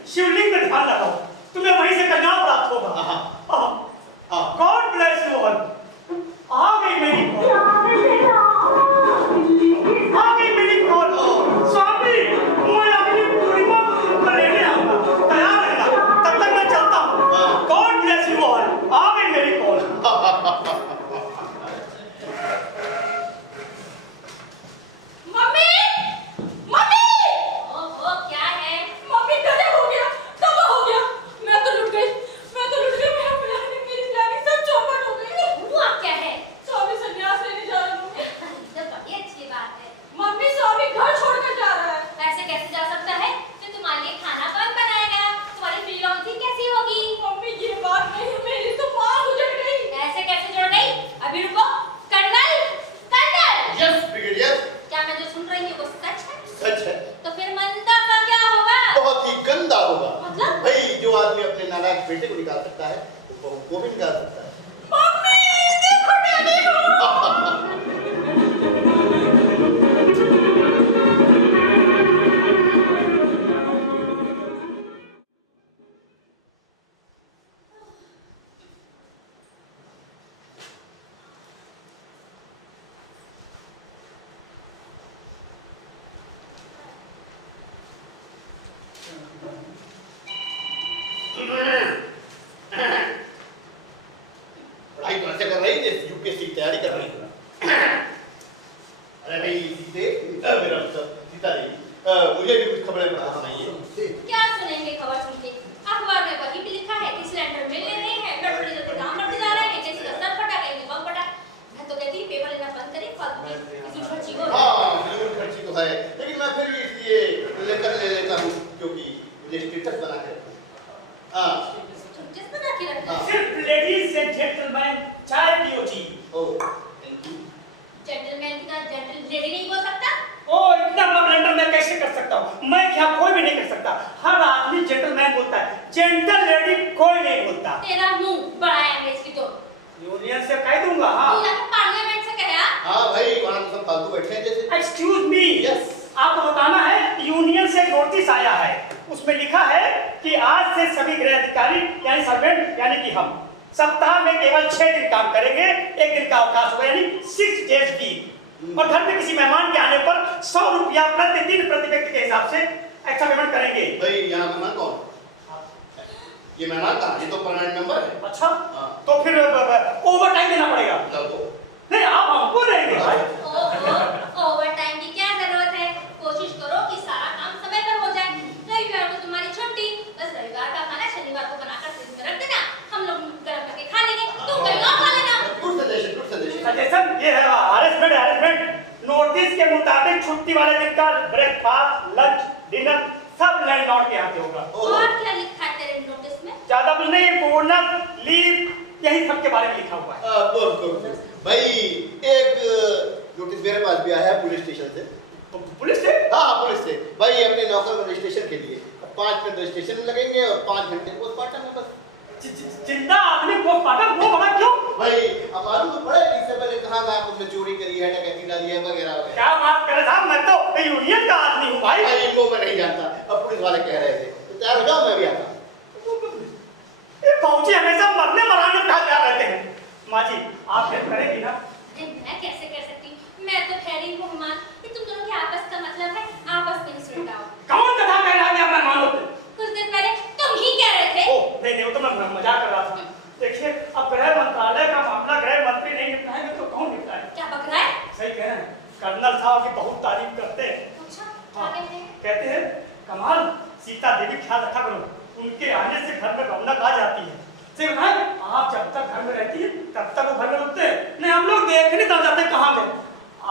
शिवलिंग में ध्यान लगाओ, तुम्हें वहीं से कल्याण प्राप्त होगा। God bless you all. आ गई मेरी कॉल, आ गई मेरी कॉल। स्वामी, मैं अपनी पूर्णिमा को लेने आऊंगा, तैयार रहना, तब तक मैं चलता हूँ। God bless you all. आ गई मेरी कॉल। मम्मी, मम्मी, ओहो, क्या है? मम्मी गजब हो गया, तबाह हो गया। मैं तो लुट गई, मेरा प्लानिंग, मेरी प्लानिंग सब चौपट हो गई। हुआ क्या है? स्वामी संन्यास लेने जा रहे होंगे। तो बड़ी अच्छी बात है। मम्मी, स्वामी घर छोड़कर जा रहा है। ऐसे कैसे जा सकता है? तो तुम्हारे लिए खाना कौन बनाएगा? तुम्हारी फ्रीलांसिंग कैसी होगी? मम्मी, ये बात नहीं है, मेरी तो माँ गुजर गई। ऐसे कैसे जुड़ गई? अभी रुको। Colonel, colonel. Yes brigadier. क्या मैं जो सुन रही हूँ वो सच है? सच है। तो फिर मंदा का क्या होगा? बहुत ही गंदा होगा। मतलब? भाई, जो आदमी अपने नालायक बेटे को निकाल सकता है, वो बहू को भी निकाल सकता है। मम्मी, देखो डैडी को। पढ़ाई तो ऐसे कर रही है, यूपीएससी की तैयारी कर रही है। अरे भाई मेरा मतलब सीता देवी, मुझे भी कुछ खबरें पता सुनाइए। क्या सुनेंगे खबर सुन के? अखबार में वही भी लिखा है कि सिलेंडर मिल नहीं रहे हैं, पेट्रोल डीजल के दाम बढ़ते जा रहे हैं, किसी का सर फटा, कहीं बम फटा। मैं तो कहती हूँ पेपर लेना बंद करें, फालतू की फिजूल खर्ची हो। हाँ, फिजूल खर्ची तो है, लेकिन मैं फिर भी इसलिए ले लेता हूँ क्योंकि मुझे स्टेटस बना के रखना है। हाँ, जिस बना के रखना है। सिर्फ लेडीज एंड जेंटलमैन चाय पियो जी। ओह, थैंक यू। जेंटलमैन का जेंटल लेडी नहीं बोल सकता? ओ, इतना बड़ा ब्लंडर मैं कैसे कर सकता हूँ? मैं क्या, कोई भी नहीं कर सकता। हर आदमी जेंटलमैन बोलता है, जेंटल लेडी कोई नहीं बोलता। तेरा मुंह बड़ा है अंग्रेज की तो। यूनियन से कह दूंगा। हाँ, तू जाकर पार्लियामेंट से कह। हाँ भाई, वहाँ तो सब फालतू बैठे हैं जैसे। Excuse me. यस। आपको बताना है, यूनियन से नोटिस आया है, उसमें लिखा है कि आज से सभी गृह अधिकारी यानी सर्वेंट यानी कि हम सप्ताह में केवल 6 दिन काम करेंगे, 1 दिन का अवकाश होगा, यानी 6 days वीक। और घर में किसी मेहमान के आने पर 100 रुपया प्रतिदिन प्रति व्यक्ति के हिसाब से एक्स्ट्रा पेमेंट करेंगे। भाई, यहाँ मेहमान कौन? ये मेहमान कहाँ? ये तो परमानेंट मेंबर है। अच्छा, हाँ। तो फिर ओवर टाइम देना पड़ेगा। नहीं, आप हमको देंगे भाई। ओवर टाइम की क्या जरूरत है? कोशिश करो कि सारा काम समय पर हो जाए। रविवार को तुम्हारी छुट्टी, बस रविवार का खाना शनिवार को बनाकर फ्रिज में रख देना, हम लोग गरम करके खा लेंगे, तुम कहीं और खा लेना। Good suggestion, good suggestion. Suggestion ये है, हरेसमेंट। नोटिस के मुताबिक छुट्टी वाले दिन का ब्रेकफास्ट, लंच, डिनर सब लैंडलॉर्ड के यहाँ से होगा। और क्या लिखा है तेरे नोटिस में? ज्यादा कुछ नहीं, बोनस, लीव, यही सब के बारे में लिखा हुआ है। भाई, एक नोटिस मेरे पास भी आया है पुलिस स्टेशन से। पुलिस से? हाँ, पुलिस से। भाई, अपने नौकर को रजिस्ट्रेशन के लिए 5 मिनट रजिस्ट्रेशन में लगेंगे और 5 घंटे पोस्टमार्टम में बस। जिंदा आदमी पोस्टमार्टम, वो बड़ा क्यों? भाई, अब मालूम तो पड़े इससे पहले कहाँ का आपने चोरी करी है, डकैती डाली है वगैरह वगैरह। क्या बात कर रहे साहब, मैं तो यूनियन का आदमी हूँ भाई। भाई, इनको मैं नहीं जानता, अब पुलिस वाले कह रहे थे, तो तैयार हो जाओ, मैं भी आता। ये फौजी हमेशा मरने मराने का क्या रहते हैं। माँ जी, आप हेल्प करेंगी ना? मैं कैसे कर सकती हूँ? मैं तो ठहरी हूँ मेहमान, कि तुम दोनों के आपस का मतलब है आपस में ही सुलझाओ। कौन कथा कह रहा है आप मेहमान होते? कुछ दिन पहले तुम ही कह रहे थे। ओह, नहीं, वो तो मैं मजाक कर रहा था। देखिए, अब गृह मंत्रालय का मामला गृह मंत्री नहीं निपटाएंगे तो कौन निपटाए? क्या बक रहा है? सही कह रहे हैं, कर्नल साहब की बहुत तारीफ करते हैं। अच्छा, हाँ, क्या कहते हैं? कहते हैं, कमाल, सीता देवी ख्याल रखा करो, उनके आने से घर में रौनक आ जाती है। सही बताएं, आप जब तक घर में रहती है तब तक वो घर में रुकते हैं, नहीं हम लोग देखने नहीं जाते कहाँ गए।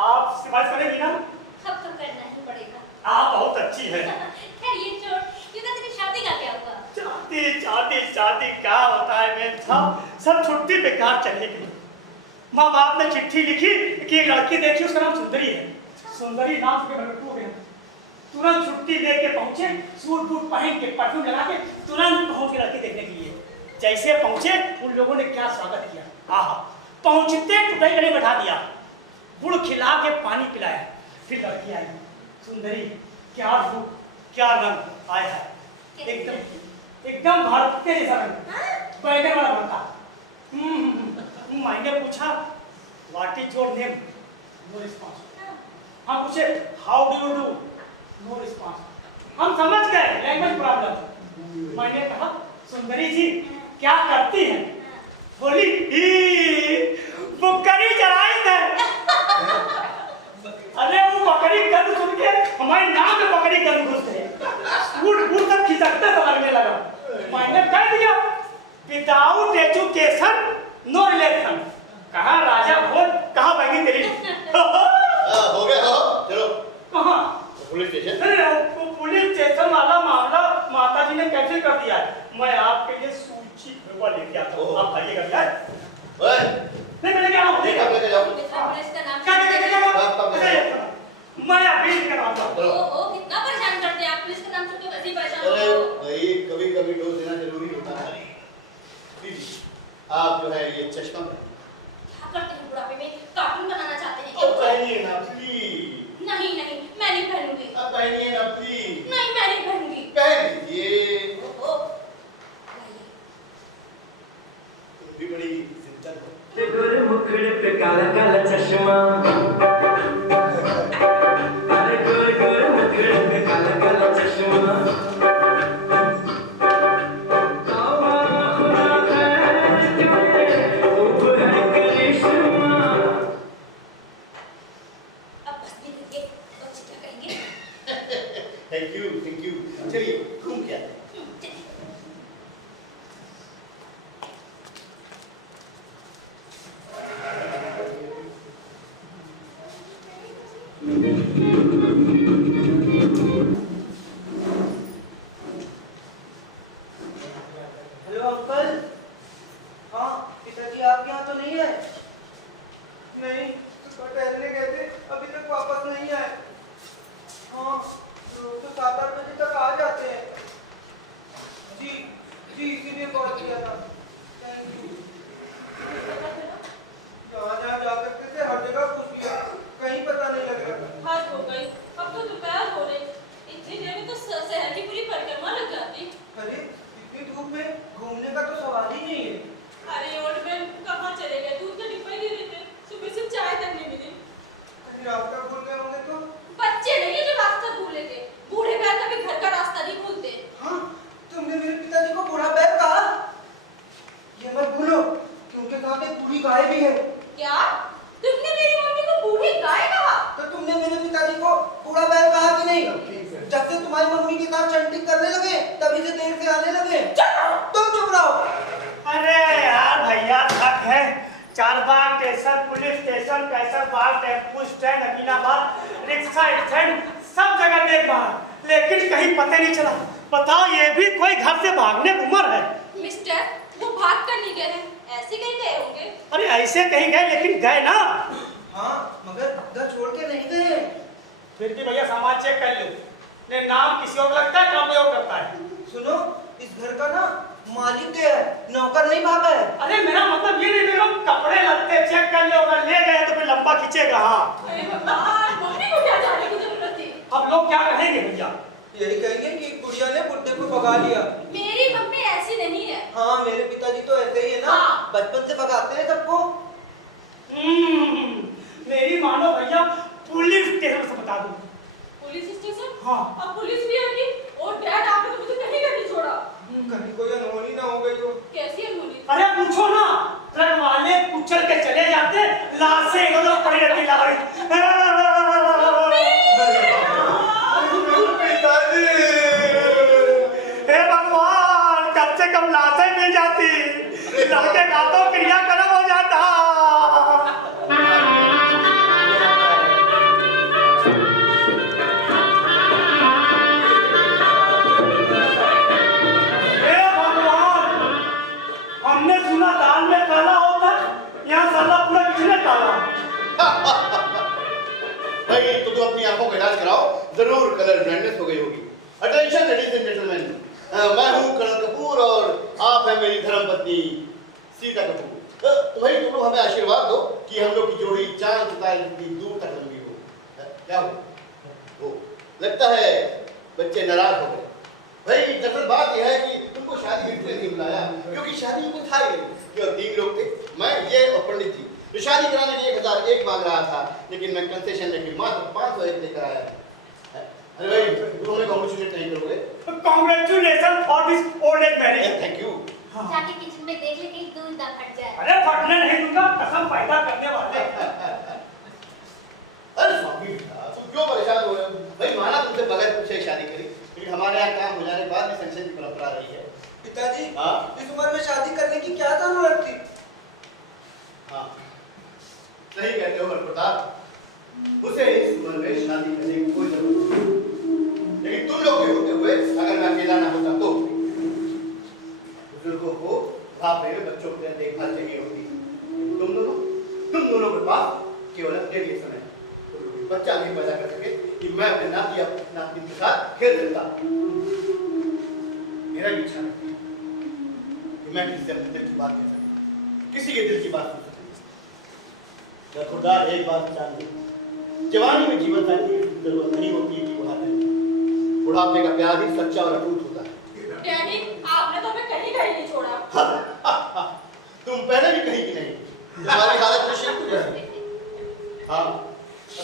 आप सिफारिश करेंगी ना? अब तो करना ही पड़ेगा। आप बहुत अच्छी है। खैर ये छोड़, ये तो तेरी शादी का क्या हुआ? शादी क्या होता है मेम साहब, सब छुट्टी बेकार चली गई। माँ बाप ने चिट्ठी लिखी कि एक लड़की देखी, उसका नाम सुंदरी है। सुंदरी नाम के भरपूर गए, तुरंत छुट्टी दे के पहुंचे, सूट बूट पहन के परफ्यूम लगा के तुरंत पहुंच के लड़की देखने के लिए। जैसे पहुंचे, उन लोगों ने क्या स्वागत किया। आहा, पहुंचते टुटाई गले बैठा दिया, गुड़ खिला के पानी पिलाया। फिर लड़की आई, सुंदरी, क्या रूप क्या रंग, आया है एकदम भारत के जैसा रंग, बैगन वाला भरता। मैंने पूछा what is your name, no response. हम पूछे how do you do, no response. हम समझ गए लैंग्वेज प्रॉब्लम। मैंने कहा सुंदरी जी क्या करती हैं? बोली बकरी चराई है। अरे वो बकरी गंध सुन के हमारे नाम में बकरी गंध घुस गई, फूट फूट तक खिसकते समझने लगा। मैंने कह दिया विदाउट एजुकेशन नो रिलेशन। कहा राजा भोज, कहा बहनी तेरी। हो गया हो, चलो कहाँ? Police station. वो पुलिस स्टेशन वाला मामला माता जी ने कैंसिल कर दिया है। मैं आपके लिए सूची भरवा लेके आता हूँ, आप आइएगा यार। ओए, नहीं मैं लेके आऊँ, देख आप लेके जाओ। मित्र पुलिस का नाम क्या लेके जाओ? आप मैं अभी लेके आता हूँ। ओ कितना परेशान करते हैं आप, पुलिस का नाम सुन के वैसे ही परेशान अरे हो। भाई कभी कभी डोज देना जरूरी होता है। दीदी आप जो है ये चश्मा पहनिए। क्या करते हैं बुढ़ापे में, कार्टून बनाना चाहते हैं अब क्या? पहनिए ना प्लीज। नहीं नहीं मैं नहीं पहनूंगी। अब पहनिए ना प्लीज। नहीं मैं नहीं पहनूंगी। पहन लीजिए। ओहो, लाइए। तुम भी बड़ी जिद्दत हो। गोरे मुखड़े पे काला काला चश्मा, अरे गोरे गोरे मुखड़े पे काला काला चश्मा। अब बस भी करके बच्चे क्या कहेंगे? थैंक यू चलिए घूम के आते हैं। चलिए। Hello uncle. हाँ पिताजी आपके यहाँ तो नहीं है? नहीं तो टहलने गए थे, अभी तक वापस नहीं आए। हाँ तो 7-8 बजे तक आ जाते हैं। जी जी इसीलिए कॉल किया था। Thank you. जहाँ जहाँ जा सकते थे हर जगह पूछ लिया, कहीं पता नहीं लग रहा। हद हो गई, अब तो दोपहर हो रही, इतनी देर में तो शहर की पूरी परिक्रमा लग जाती। अरे इतनी धूप में घूमने का तो सवाल ही नहीं है। अरे ओल्ड मैन कहाँ चले गए? दूध का डिब्बा ही दे देते, सुबह से चाय तक नहीं मिली। कहीं रास्ता भूल गए होंगे तो? बच्चे नहीं है जो रास्ता भूलेंगे, बूढ़े बैल कभी घर का रास्ता नहीं भूलते। हाँ तुमने मेरे पिताजी को बूढ़ा बैल कहा? ये मत भूलो कि उनके साथ एक बूढ़ी गाय भी है। क्या तुमने मेरी मम्मी को बूढ़ी गाय कहा? तो तुमने मेरे पिताजी को बूढ़ा बैल कहा कि नहीं? जब से तुम्हारी मम्मी के साथ चंटिंग करने लगे तभी से देर से आने लगे। तुम चुप रहो। अरे यार भैया थक है। Charbagh station, police station, Kaiserbagh, tempo stand, Aminabad, rickshaw stand, सब जगह देख बाहर, लेकिन कहीं पता नहीं चला। बताओ ये भी कोई घर से भागने उम्र है? मिस्टर वो भाग कर नहीं गए हैं, ऐसे कहीं गए होंगे। अरे ऐसे कहीं गए, लेकिन गए ना। हाँ मगर घर छोड़ के नहीं गए। फिर भी भैया सामान चेक कर लो, ने नाम किसी और लगता है, काम कोई और करता है। सुनो इस घर का ना मालिक है, नौकर नहीं भागा है। अरे मेरा मतलब ये नहीं, मेरे कपड़े लगते चेक कर लो, अगर ले गए तो फिर लंबा खींचेगा। हाँ अरे भगवान, मम्मी को क्या जाने की जरूरत थी? अब लोग क्या कहेंगे भैया? यही कहेंगे कि गुड़िया ने बुड्ढे को भगा लिया। मेरी मम्मी ऐसी नहीं है। हाँ मेरे पिताजी तो ऐसे ही है ना, हाँ। बचपन से भगाते हैं सबको। मेरी मानो भैया पुलिस स्टेशन से बता दूं। Police station? हाँ। अब पुलिस भी आएगी और डैड आपने तो मुझे कहीं का नहीं छोड़ा। कहीं कोई अनहोनी ना हो गई हो। कैसी अनहोनी? अरे पूछो ना, ट्रक वाले कुचल के चले जाते, लाशें इधर पड़ी रहती लारी। हे भगवान, कम से कम लाशें मिल जाती, लड़के का तो क्रियाक्रम हो जाता। हमने सुना दाल में काला होता, यहाँ साला पूरा किसने काला? भाई तो तुम अपनी आंखों का इलाज कराओ, जरूर कलर ब्लाइंडनेस हो गई होगी। अटेंशन लेडीज एंड जेंटलमैन, मैं हूँ करण कपूर और आप हैं मेरी धर्मपत्नी सीता कपूर। तो भाई तुम लोग हमें आशीर्वाद दो कि हम लोग की जोड़ी चांद सितारे जितनी दूर तक लंबी हो। क्या हो? लगता है बच्चे नाराज हो गए। भाई दरअसल बात यह है कि तुमको शादी में नहीं बुलाया क्योंकि शादी में था ही केवल 3 लोग थे, मैं, ये और पंडित जी। तो शादी कराने के 1001 मांग रहा था, लेकिन मैं कंसेशन लेके मात्र 501 लेकर आया। अरे भाई तुम हमें कांग्रेचुलेट नहीं करोगे? Congratulation for this old age marriage. Thank you. जाके किचन में देख ले कहीं दूध ना फट जाए। अरे फटने नहीं दूंगा, कसम पैदा करने वाले। अरे स्वामी तुम क्यों परेशान हो रहे हो? भाई माना तुमसे बगैर पूछे शादी करी, लेकिन हमारे यहाँ काम हो जाने के बाद भी संक्षेप की परंपरा रही है। पिताजी, हाँ? इस उम्र में शादी करने की क्या जरूरत थी? हाँ सही कहते हो प्रताप, उसे इस उम्र में शादी करने की कोई जरूरत नहीं। लेकिन तुम लोग के होते हुए अगर मैं अकेला ना होता तो बुजुर्गों को बुढ़ापे में बच्चों की देखभाल चाहिए होती। तुम दोनों के पास केवल अपने लिए समय है। बच्चा नहीं पैदा कर सके कि मैं अपने नाती के साथ खेल सकता। मेरा भी इच्छा नहीं कि मैं किसी से अपने दिल की बात कह सकूं, किसी के दिल की बात सुन सकूं। खुदार एक बात जान ली, जवानी में जीवन साथी की जरूरत नहीं होती कि बुढ़ापे का प्यार ही सच्चा और अटूट होता है। डैडी, आपने तो हमें कहीं नहीं छोड़ा। तुम पहले भी कहीं की नहीं, तुम्हारी हालत में शिल्प जैसी। हाँ,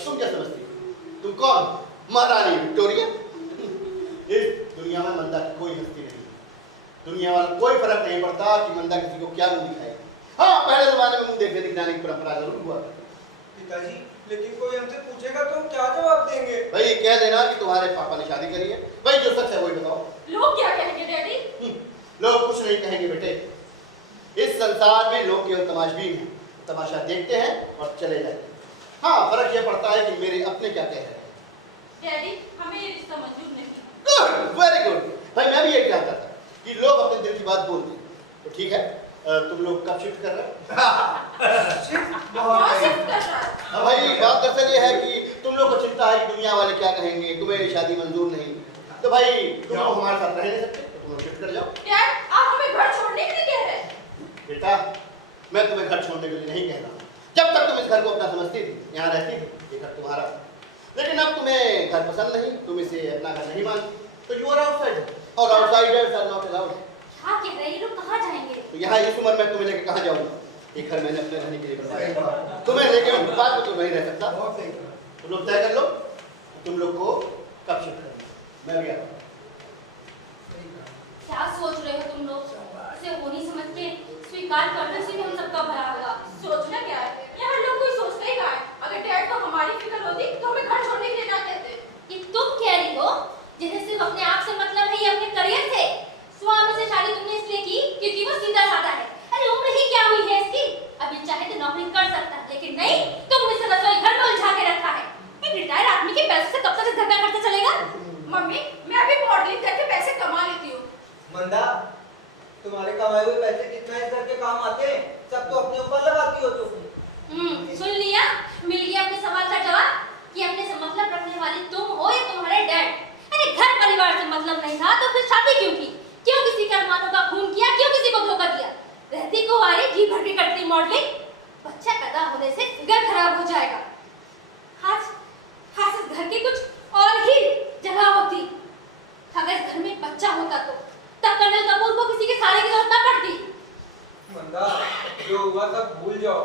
तुम क्या समझती? तुम कौन? महारानी विक्टोरिया? इस दुनिया में मंदा की कोई हस्ती नहीं। दुनिया वाला कोई फर्क नहीं पड़ता कि मंदा किसी को क्या मुंह दिखाए। हाँ, पहले जमाने में मुंह देखने दिखलाने की परंपरा जरूर हुआ। पिताजी, लेकिन कोई हमसे पूछेगा तो हम क्या जवाब देंगे? भाई कह देना कि तुम्हारे पापा ने शादी करी है। भाई जो सच है वही बताओ। लोग क्या कहेंगे डैडी? लोग कुछ नहीं कहेंगे बेटे। इस संसार में लोग केवल तमाशबीन हैं, तमाशा देखते हैं और चले जाते हैं। हाँ, फर्क यह पड़ता है कि मेरे अपने क्या कह रहे हैं। डैडी, हमें ये रिश्ता मंजूर नहीं। Good, very good. भाई मैं भी ये चाहता था कि लोग अपने दिल की बात बोल दें। तो ठीक है, तुम लोग कब शिफ्ट कर रहे हो? कौन शिफ्ट कर रहा है? हाँ भाई, बात दरअसल ये है कि तुम लोग को चिंता है कि दुनिया वाले क्या कहेंगे, तुम्हें शादी मंजूर नहीं। तो भाई तुम लोग हमारे साथ रह नहीं सकते, तो तुम लोग शिफ्ट कर जाओ। डैड, आप हमें घर छोड़ने के लिए कह रहे हैं? बेटा, मैं तुम्हें घर छोड़ने के लिए नहीं कह रहा। जब तक तुम इस घर को अपना समझती थी, यहाँ रहती थी, ये घर तुम्हारा। लेकिन अब तुम्हें घर पसंद नहीं, तुम इसे अपना घर नहीं मानती, तो यू आर आउटसाइडर और आउटसाइडर्स आर नॉट अलाउड। क्या कह रहे हैं ये लोग? कहाँ जाएंगे? तो यहाँ इस उम्र में तुम्हें लेके कहाँ जाऊंगा? एक घर मैंने अपने रहने के लिए बनवाया। तुम्हें लेके बाद में तो नहीं रह सकता। तुम लोग तय कर लो तुम लोग को कब शिफ्ट करना। मैं भी आता हूँ। क्या सोच रहे हो तुम लोग? इसे होनी समझ के स्वीकार करने से भी हम सबका भला होगा। सोचना क्या है? यहाँ लोग कोई सोचते ही कहाँ है? अगर डैड को हमारी फिक्र होती तो हमें घर छोड़ने के लिए ना कहते। ये तुम कह रही हो जिन्हें सिर्फ अपने आप से मतलब है, ये अपने करियर से। स्वामी से शादी तुमने इसलिए की क्योंकि वो सीधा साधा है। अरे उम्र ही क्या हुई है इसकी? अभी चाहे तो नौकरी कर सकता है, लेकिन नहीं, तुमने इसे रसोई घर में उलझा के रखा है। एक रिटायर्ड आदमी के पैसे से कब तक इस घर का खर्चा चलेगा? मम्मी, मैं अभी मॉडलिंग करके पैसे कमा लेती हूँ। मंदा, तुम्हारे कमाए हुए पैसे कितना इस घर के काम आते हैं? सब तो अपने ऊपर लगाती हो तुम। सुन लिया? मिल गया अपने सवाल का जवाब कि अपने से मतलब रखने वाली तुम हो या तुम्हारे डैड। अरे घर परिवार से मतलब नहीं था तो फिर शादी क्यों की? क्यों किसी के अरमानों का खून किया? क्यों किसी को धोखा दिया? रहती को आ रही जी भर के करती मॉडलिंग। बच्चा पैदा होने से घर खराब हो जाएगा। आज इस घर की कुछ और ही जगह होती। अगर इस घर में बच्चा होता तो तब कर्नल कपूर को किसी के सहारे की जरूरत न पड़ती। मंदा, जो हुआ सब भूल जाओ।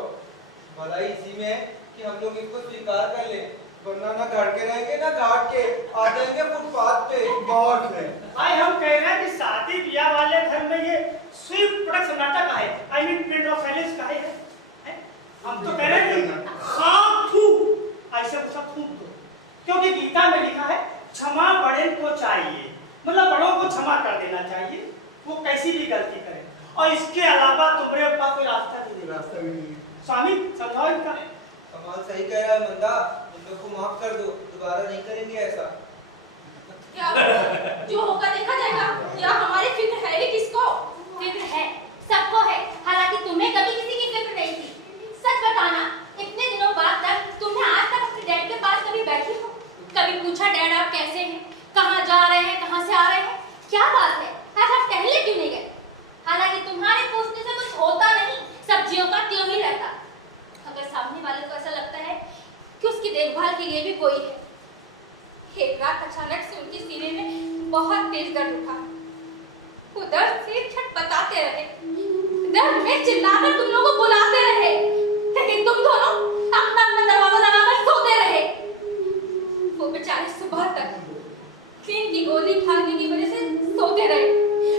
भलाई इसी में है कि हम लोग इसको स्वीकार कर ले, वरना ना घर के रहेंगे ना घाट के, आ जाएंगे फुटपाथ पे। बहुत है। भाई हम कह रहे हैं कि शादी ब्याह वाले घर में ये स्वीप प्रोडक्ट नाटक है, I mean print of silence का है? हम तो कह रहे हैं कि खाम थूक ऐसे सब थूक दो, क्योंकि गीता में लिखा है क्षमा बड़े को चाहिए, मतलब बड़ों को क्षमा कर देना चाहिए, वो कैसी भी गलती करें। और इसके अलावा तुम्हारे पास कोई रास्ता नहीं। स्वामी समझाओ इनका। कमाल सही कह रहा है मंदा, इन लोग को माफ कर दो, दोबारा नहीं करेंगे ऐसा। क्या जो होगा देखा जाएगा। या हमारी फिक्र है ही किसको? फिक्र है, सबको है। हालांकि तुम्हें कभी किसी की फिक्र नहीं थी। सच बताना, इतने दिनों बाद तक तुमने आज तक अपने डैड के पास कभी बैठी हो? कभी पूछा डैड आप कैसे हैं? कहाँ जा रहे हैं? कहाँ से आ रहे हैं? क्या बात है, आज आप टहलने क्यों नहीं गए? हालांकि तुम्हारे पूछने से कुछ होता नहीं, सब्जियों का त्यों ही रहता। अगर सामने वाले को ऐसा लगता है कि उसकी देखभाल के लिए भी कोई है। एक रात अचानक से उनके सीने में बहुत तेज दर्द उठा। वो दर्द से छटपटाते रहे, दर्द में चिल्लाकर तुम लोगों को बुलाते रहे, लेकिन तुम दोनों अपना अपना दरवाजा लगाकर सोते रहे। वो बेचारे सुबह तक नींद की गोली खाने की वजह से सोते रहे,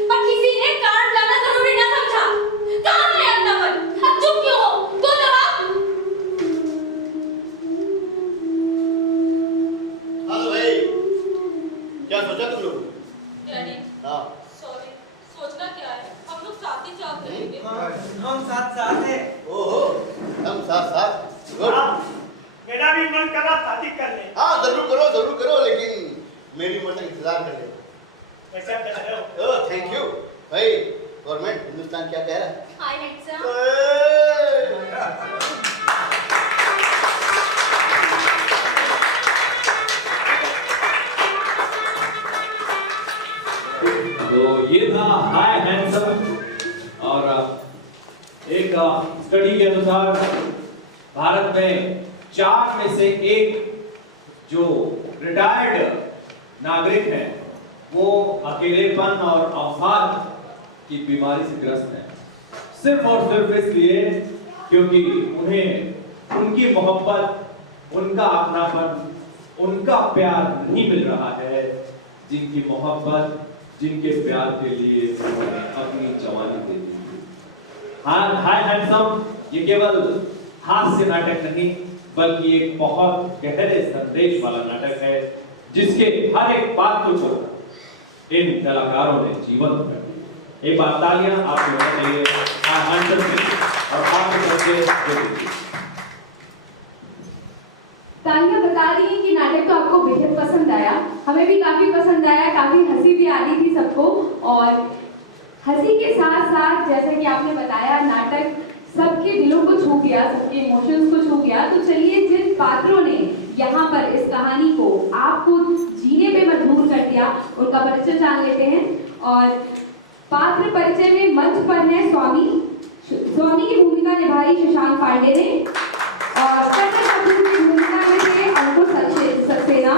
पर किसी ने कारण जाना जरूरी ना समझा। कहाँ है अपना मन? अब चुप क्यों हो? दो जवाब। हेलो भाई, क्या सोचा तुम लोग? डैडी हाँ, सॉरी, सोचना क्या है, हम लोग साथ ही जॉब करेंगे। हम साथ साथ हैं। ओहो, हम साथ साथ। गुड। हाँ, मेरा भी मन कर रहा शादी कर ले। हाँ, जरूर करो, लेकिन मेरी उम्र तक इंतजार कर ले। ऐसा कर रहे हो? ओह, थैंक यू। भाई, गवर्नमेंट हिंदुस्तान क्या कह रहा है? हाय हैंडसम। तो ये था हाय हैंडसम। और एक स्टडी के अनुसार भारत में 4 में से 1 जो रिटायर्ड नागरिक हैं वो अकेलेपन और अवसाद की बीमारी से ग्रस्त हैं, सिर्फ और सिर्फ इसलिए क्योंकि उन्हें उनकी मोहब्बत, उनका अपनापन, उनका प्यार नहीं मिल रहा है, जिनकी मोहब्बत, जिनके प्यार के लिए उन्होंने अपनी जवानी दे दी। हाँ, हाय हैंडसम ये केवल हास्य नाटक नहीं बल्कि एक बहुत गहरे संदेश वाला नाटक है, जिसके हर एक बात को छोड़कर इन कलाकारों ने जीवन कर दिया। एक बार तालियां आपके होना चाहिए हाय हैंडसम की और आपके सबके। तालियां बता रही हैं कि नाटक तो आपको बेहद पसंद आया, हमें भी काफी पसंद आया, काफी हंसी भी आ रही थी सबको। और हंसी के साथ साथ जैसे कि आपने बताया नाटक सबके दिलों को छू गया, सबके इमोशंस को छू गया। तो चलिए जिन पात्रों ने यहाँ पर इस कहानी को आपको जीने पे मजबूर कर दिया उनका परिचय जान लेते हैं। और पात्र परिचय में मंच पर है स्वामी की भूमिका निभाई शशांक पांडे ने, और कर्नल कपूर की भूमिका में थे अंकुर सक्सेना।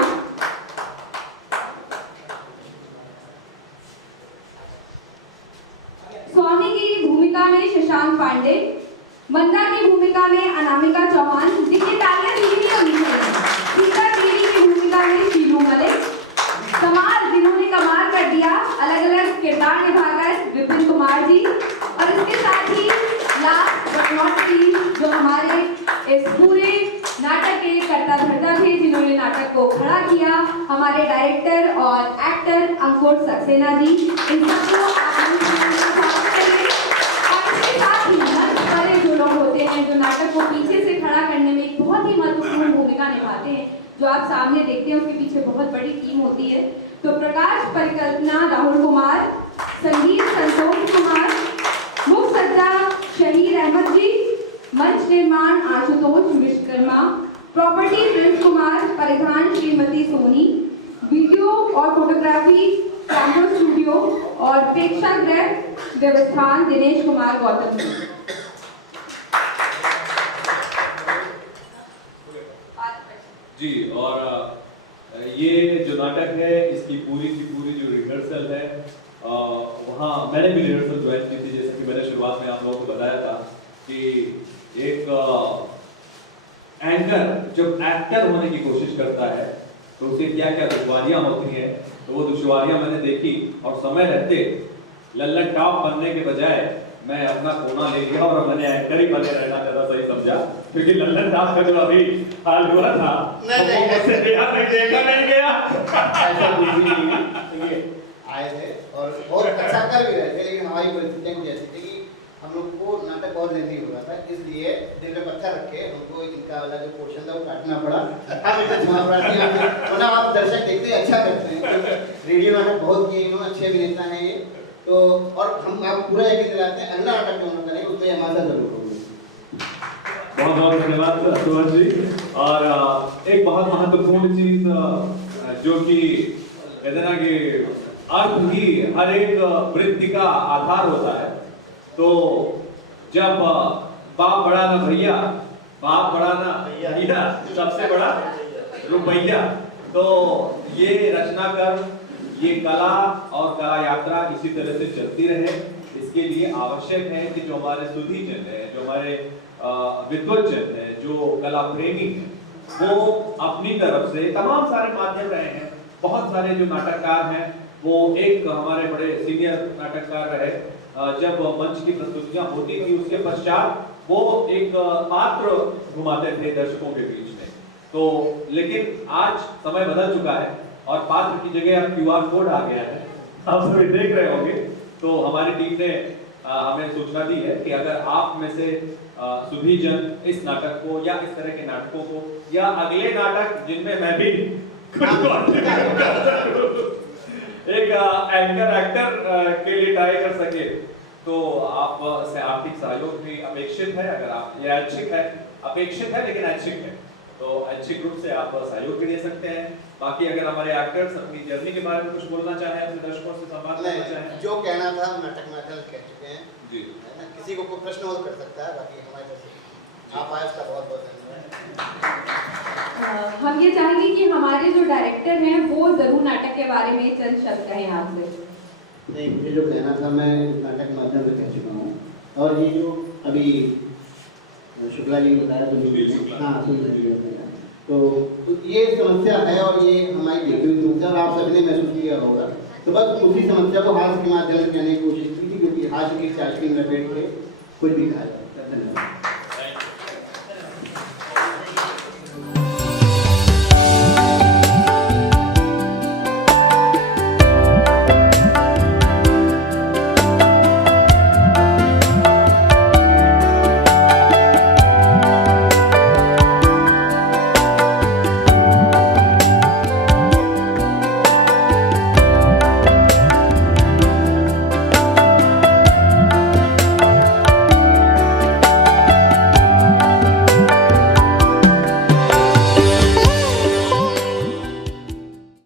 स्वामी की भूमिका में शशांक पांडे, मंदा की भूमिका में अनामिका चौहान, जिनकी तालियां टीवी होनी चाहिए, सीता देवी की भूमिका में शीलू मलिक, कमाल जिन्होंने कमाल कर दिया अलग अलग किरदार निभाकर विपिन कुमार जी, और इसके साथ ही लास्ट बट नॉट लीस्ट जो हमारे इस पूरे नाटक के कर्ता धर्ता थे, जिन्होंने नाटक को खड़ा किया, हमारे डायरेक्टर और एक्टर अंकुर सक्सेना जी। इन सबको जो लोग होते हैं जो नाटक को पीछे से खड़ा करने में एक बहुत ही महत्वपूर्ण भूमिका निभाते हैं, जो आप सामने देखते हैं उसके पीछे बहुत बड़ी टीम होती है। तो प्रकाश परिकल्पना राहुल कुमार, संगीत संतोष कुमार, मुख्य सज्जा शहीर अहमद जी, मंच निर्माण आशुतोष विश्वकर्मा, प्रॉपर्टी प्रिंस कुमार, परिधान श्रीमती सोनी, वीडियो और फोटोग्राफी कैमरा स्टूडियो और प्रेक्षागृह व्यवस्थान दिनेश कुमार गौतम। जी, और ये जो नाटक है इसकी पूरी की पूरी जो रिहर्सल है वहाँ मैंने भी रिहर्सल ज्वाइन की थी। जैसे कि मैंने शुरुआत में आप लोगों को बताया था कि एक एंकर जब एक्टर होने की कोशिश करता है तो उसे क्या क्या दुश्वारियां होती हैं, तो वो दुश्वारियां मैंने देखी और समय रहते लल्लन टॉप बनने के बजाय मैं अपना कोना ले लिया और मैंने एंकर ही बने रहना ज़्यादा सही समझा, क्योंकि लल्लन टॉप का जो अभी हाल हुआ था नहीं देखा नहीं गया। ऐसा कुछ भी नहीं, आए थे और बहुत अच्छा कर भी रहे थे, लेकिन हमारी परिस्थितियाँ कुछ ऐसी थी कि हम लोग को नाटक बहुत जल्दी हो रहा था, इसलिए दिल में पत्थर रखे हमको इनका वाला जो पोर्शन था वो काटना पड़ा। हम इतना वरना आप दर्शक देखते हैं अच्छा करते हैं, रेडियो नाटक बहुत किए इन्होंने, अच्छे अभिनेता हैं ये तो, और हम आप पूरा एक दिलाते हैं अगला नाटक जो हम करेंगे उसमें हमारे साथ जरूर होंगे। बहुत बहुत धन्यवाद सुमन जी। और एक बहुत महत्वपूर्ण चीज जो कि कहते ना कि अर्थ ही हर एक वृत्ति का आधार होता है, तो जब बाप बड़ा ना भैया, बाप बड़ा ना भैया, सबसे बड़ा रुपैया, तो ये रचनाकार ये कला और कला यात्रा इसी तरह से चलती रहे, इसके लिए आवश्यक है कि जो हमारे सुधीजन है, जो हमारे विद्वज्जन है, जो कला प्रेमी है, वो अपनी तरफ से तमाम सारे माध्यम रहे हैं। बहुत सारे जो नाटककार हैं, वो एक हमारे बड़े सीनियर नाटककार रहे, जब मंच की प्रस्तुतियां होती थी उसके पश्चात वो एक पात्र घुमाते थे दर्शकों के बीच में। तो लेकिन आज समय बदल चुका है और पात्र की जगह अब QR कोड आ गया है, आप सभी देख रहे होंगे। तो हमारी टीम ने हमें सूचना दी है कि अगर आप में से सुधीजन इस नाटक को या इस तरह के नाटकों को या अगले नाटक जिनमें मैं भी एक एंकर एक्टर के लिए ट्राई कर सके, तो आप से आर्थिक सहयोग भी अपेक्षित है। अगर आप ये ऐच्छिक है, अपेक्षित है लेकिन ऐच्छिक है, तो ऐच्छिक रूप से आप सहयोग भी दे सकते हैं। बाकी अगर हमारे एक्टर्स अपनी जर्नी के बारे में कुछ बोलना चाहें, अपने दर्शकों से संवाद करना चाहें। जो कहना था नाटक माध्यम कह चुके हैं जी, है ना, किसी को कोई प्रश्न और कर सकता है, बाकी हमारे तरफ से आप आए उसका बहुत बहुत धन्यवाद। हम ये चाहेंगे कि हमारे जो डायरेक्टर हैं वो जरूर नाटक के बारे में चंद शब्द कहें आपसे। नहीं, मुझे जो कहना था मैं नाटक माध्यम से कह चुका हूँ। और ये जो अभी शुक्ला जी ने बताया, हाँ सुनील जी ने बताया, तो ये समस्या है और ये हमारी देखी हुई समस्या और आप सभी ने महसूस किया होगा। तो बस उसी समस्या को हास्य के माध्यम से कहने की कोशिश की थी, क्योंकि हास्य की चाशनी में लपेट के कुछ भी कहा जाता है। धन्यवाद।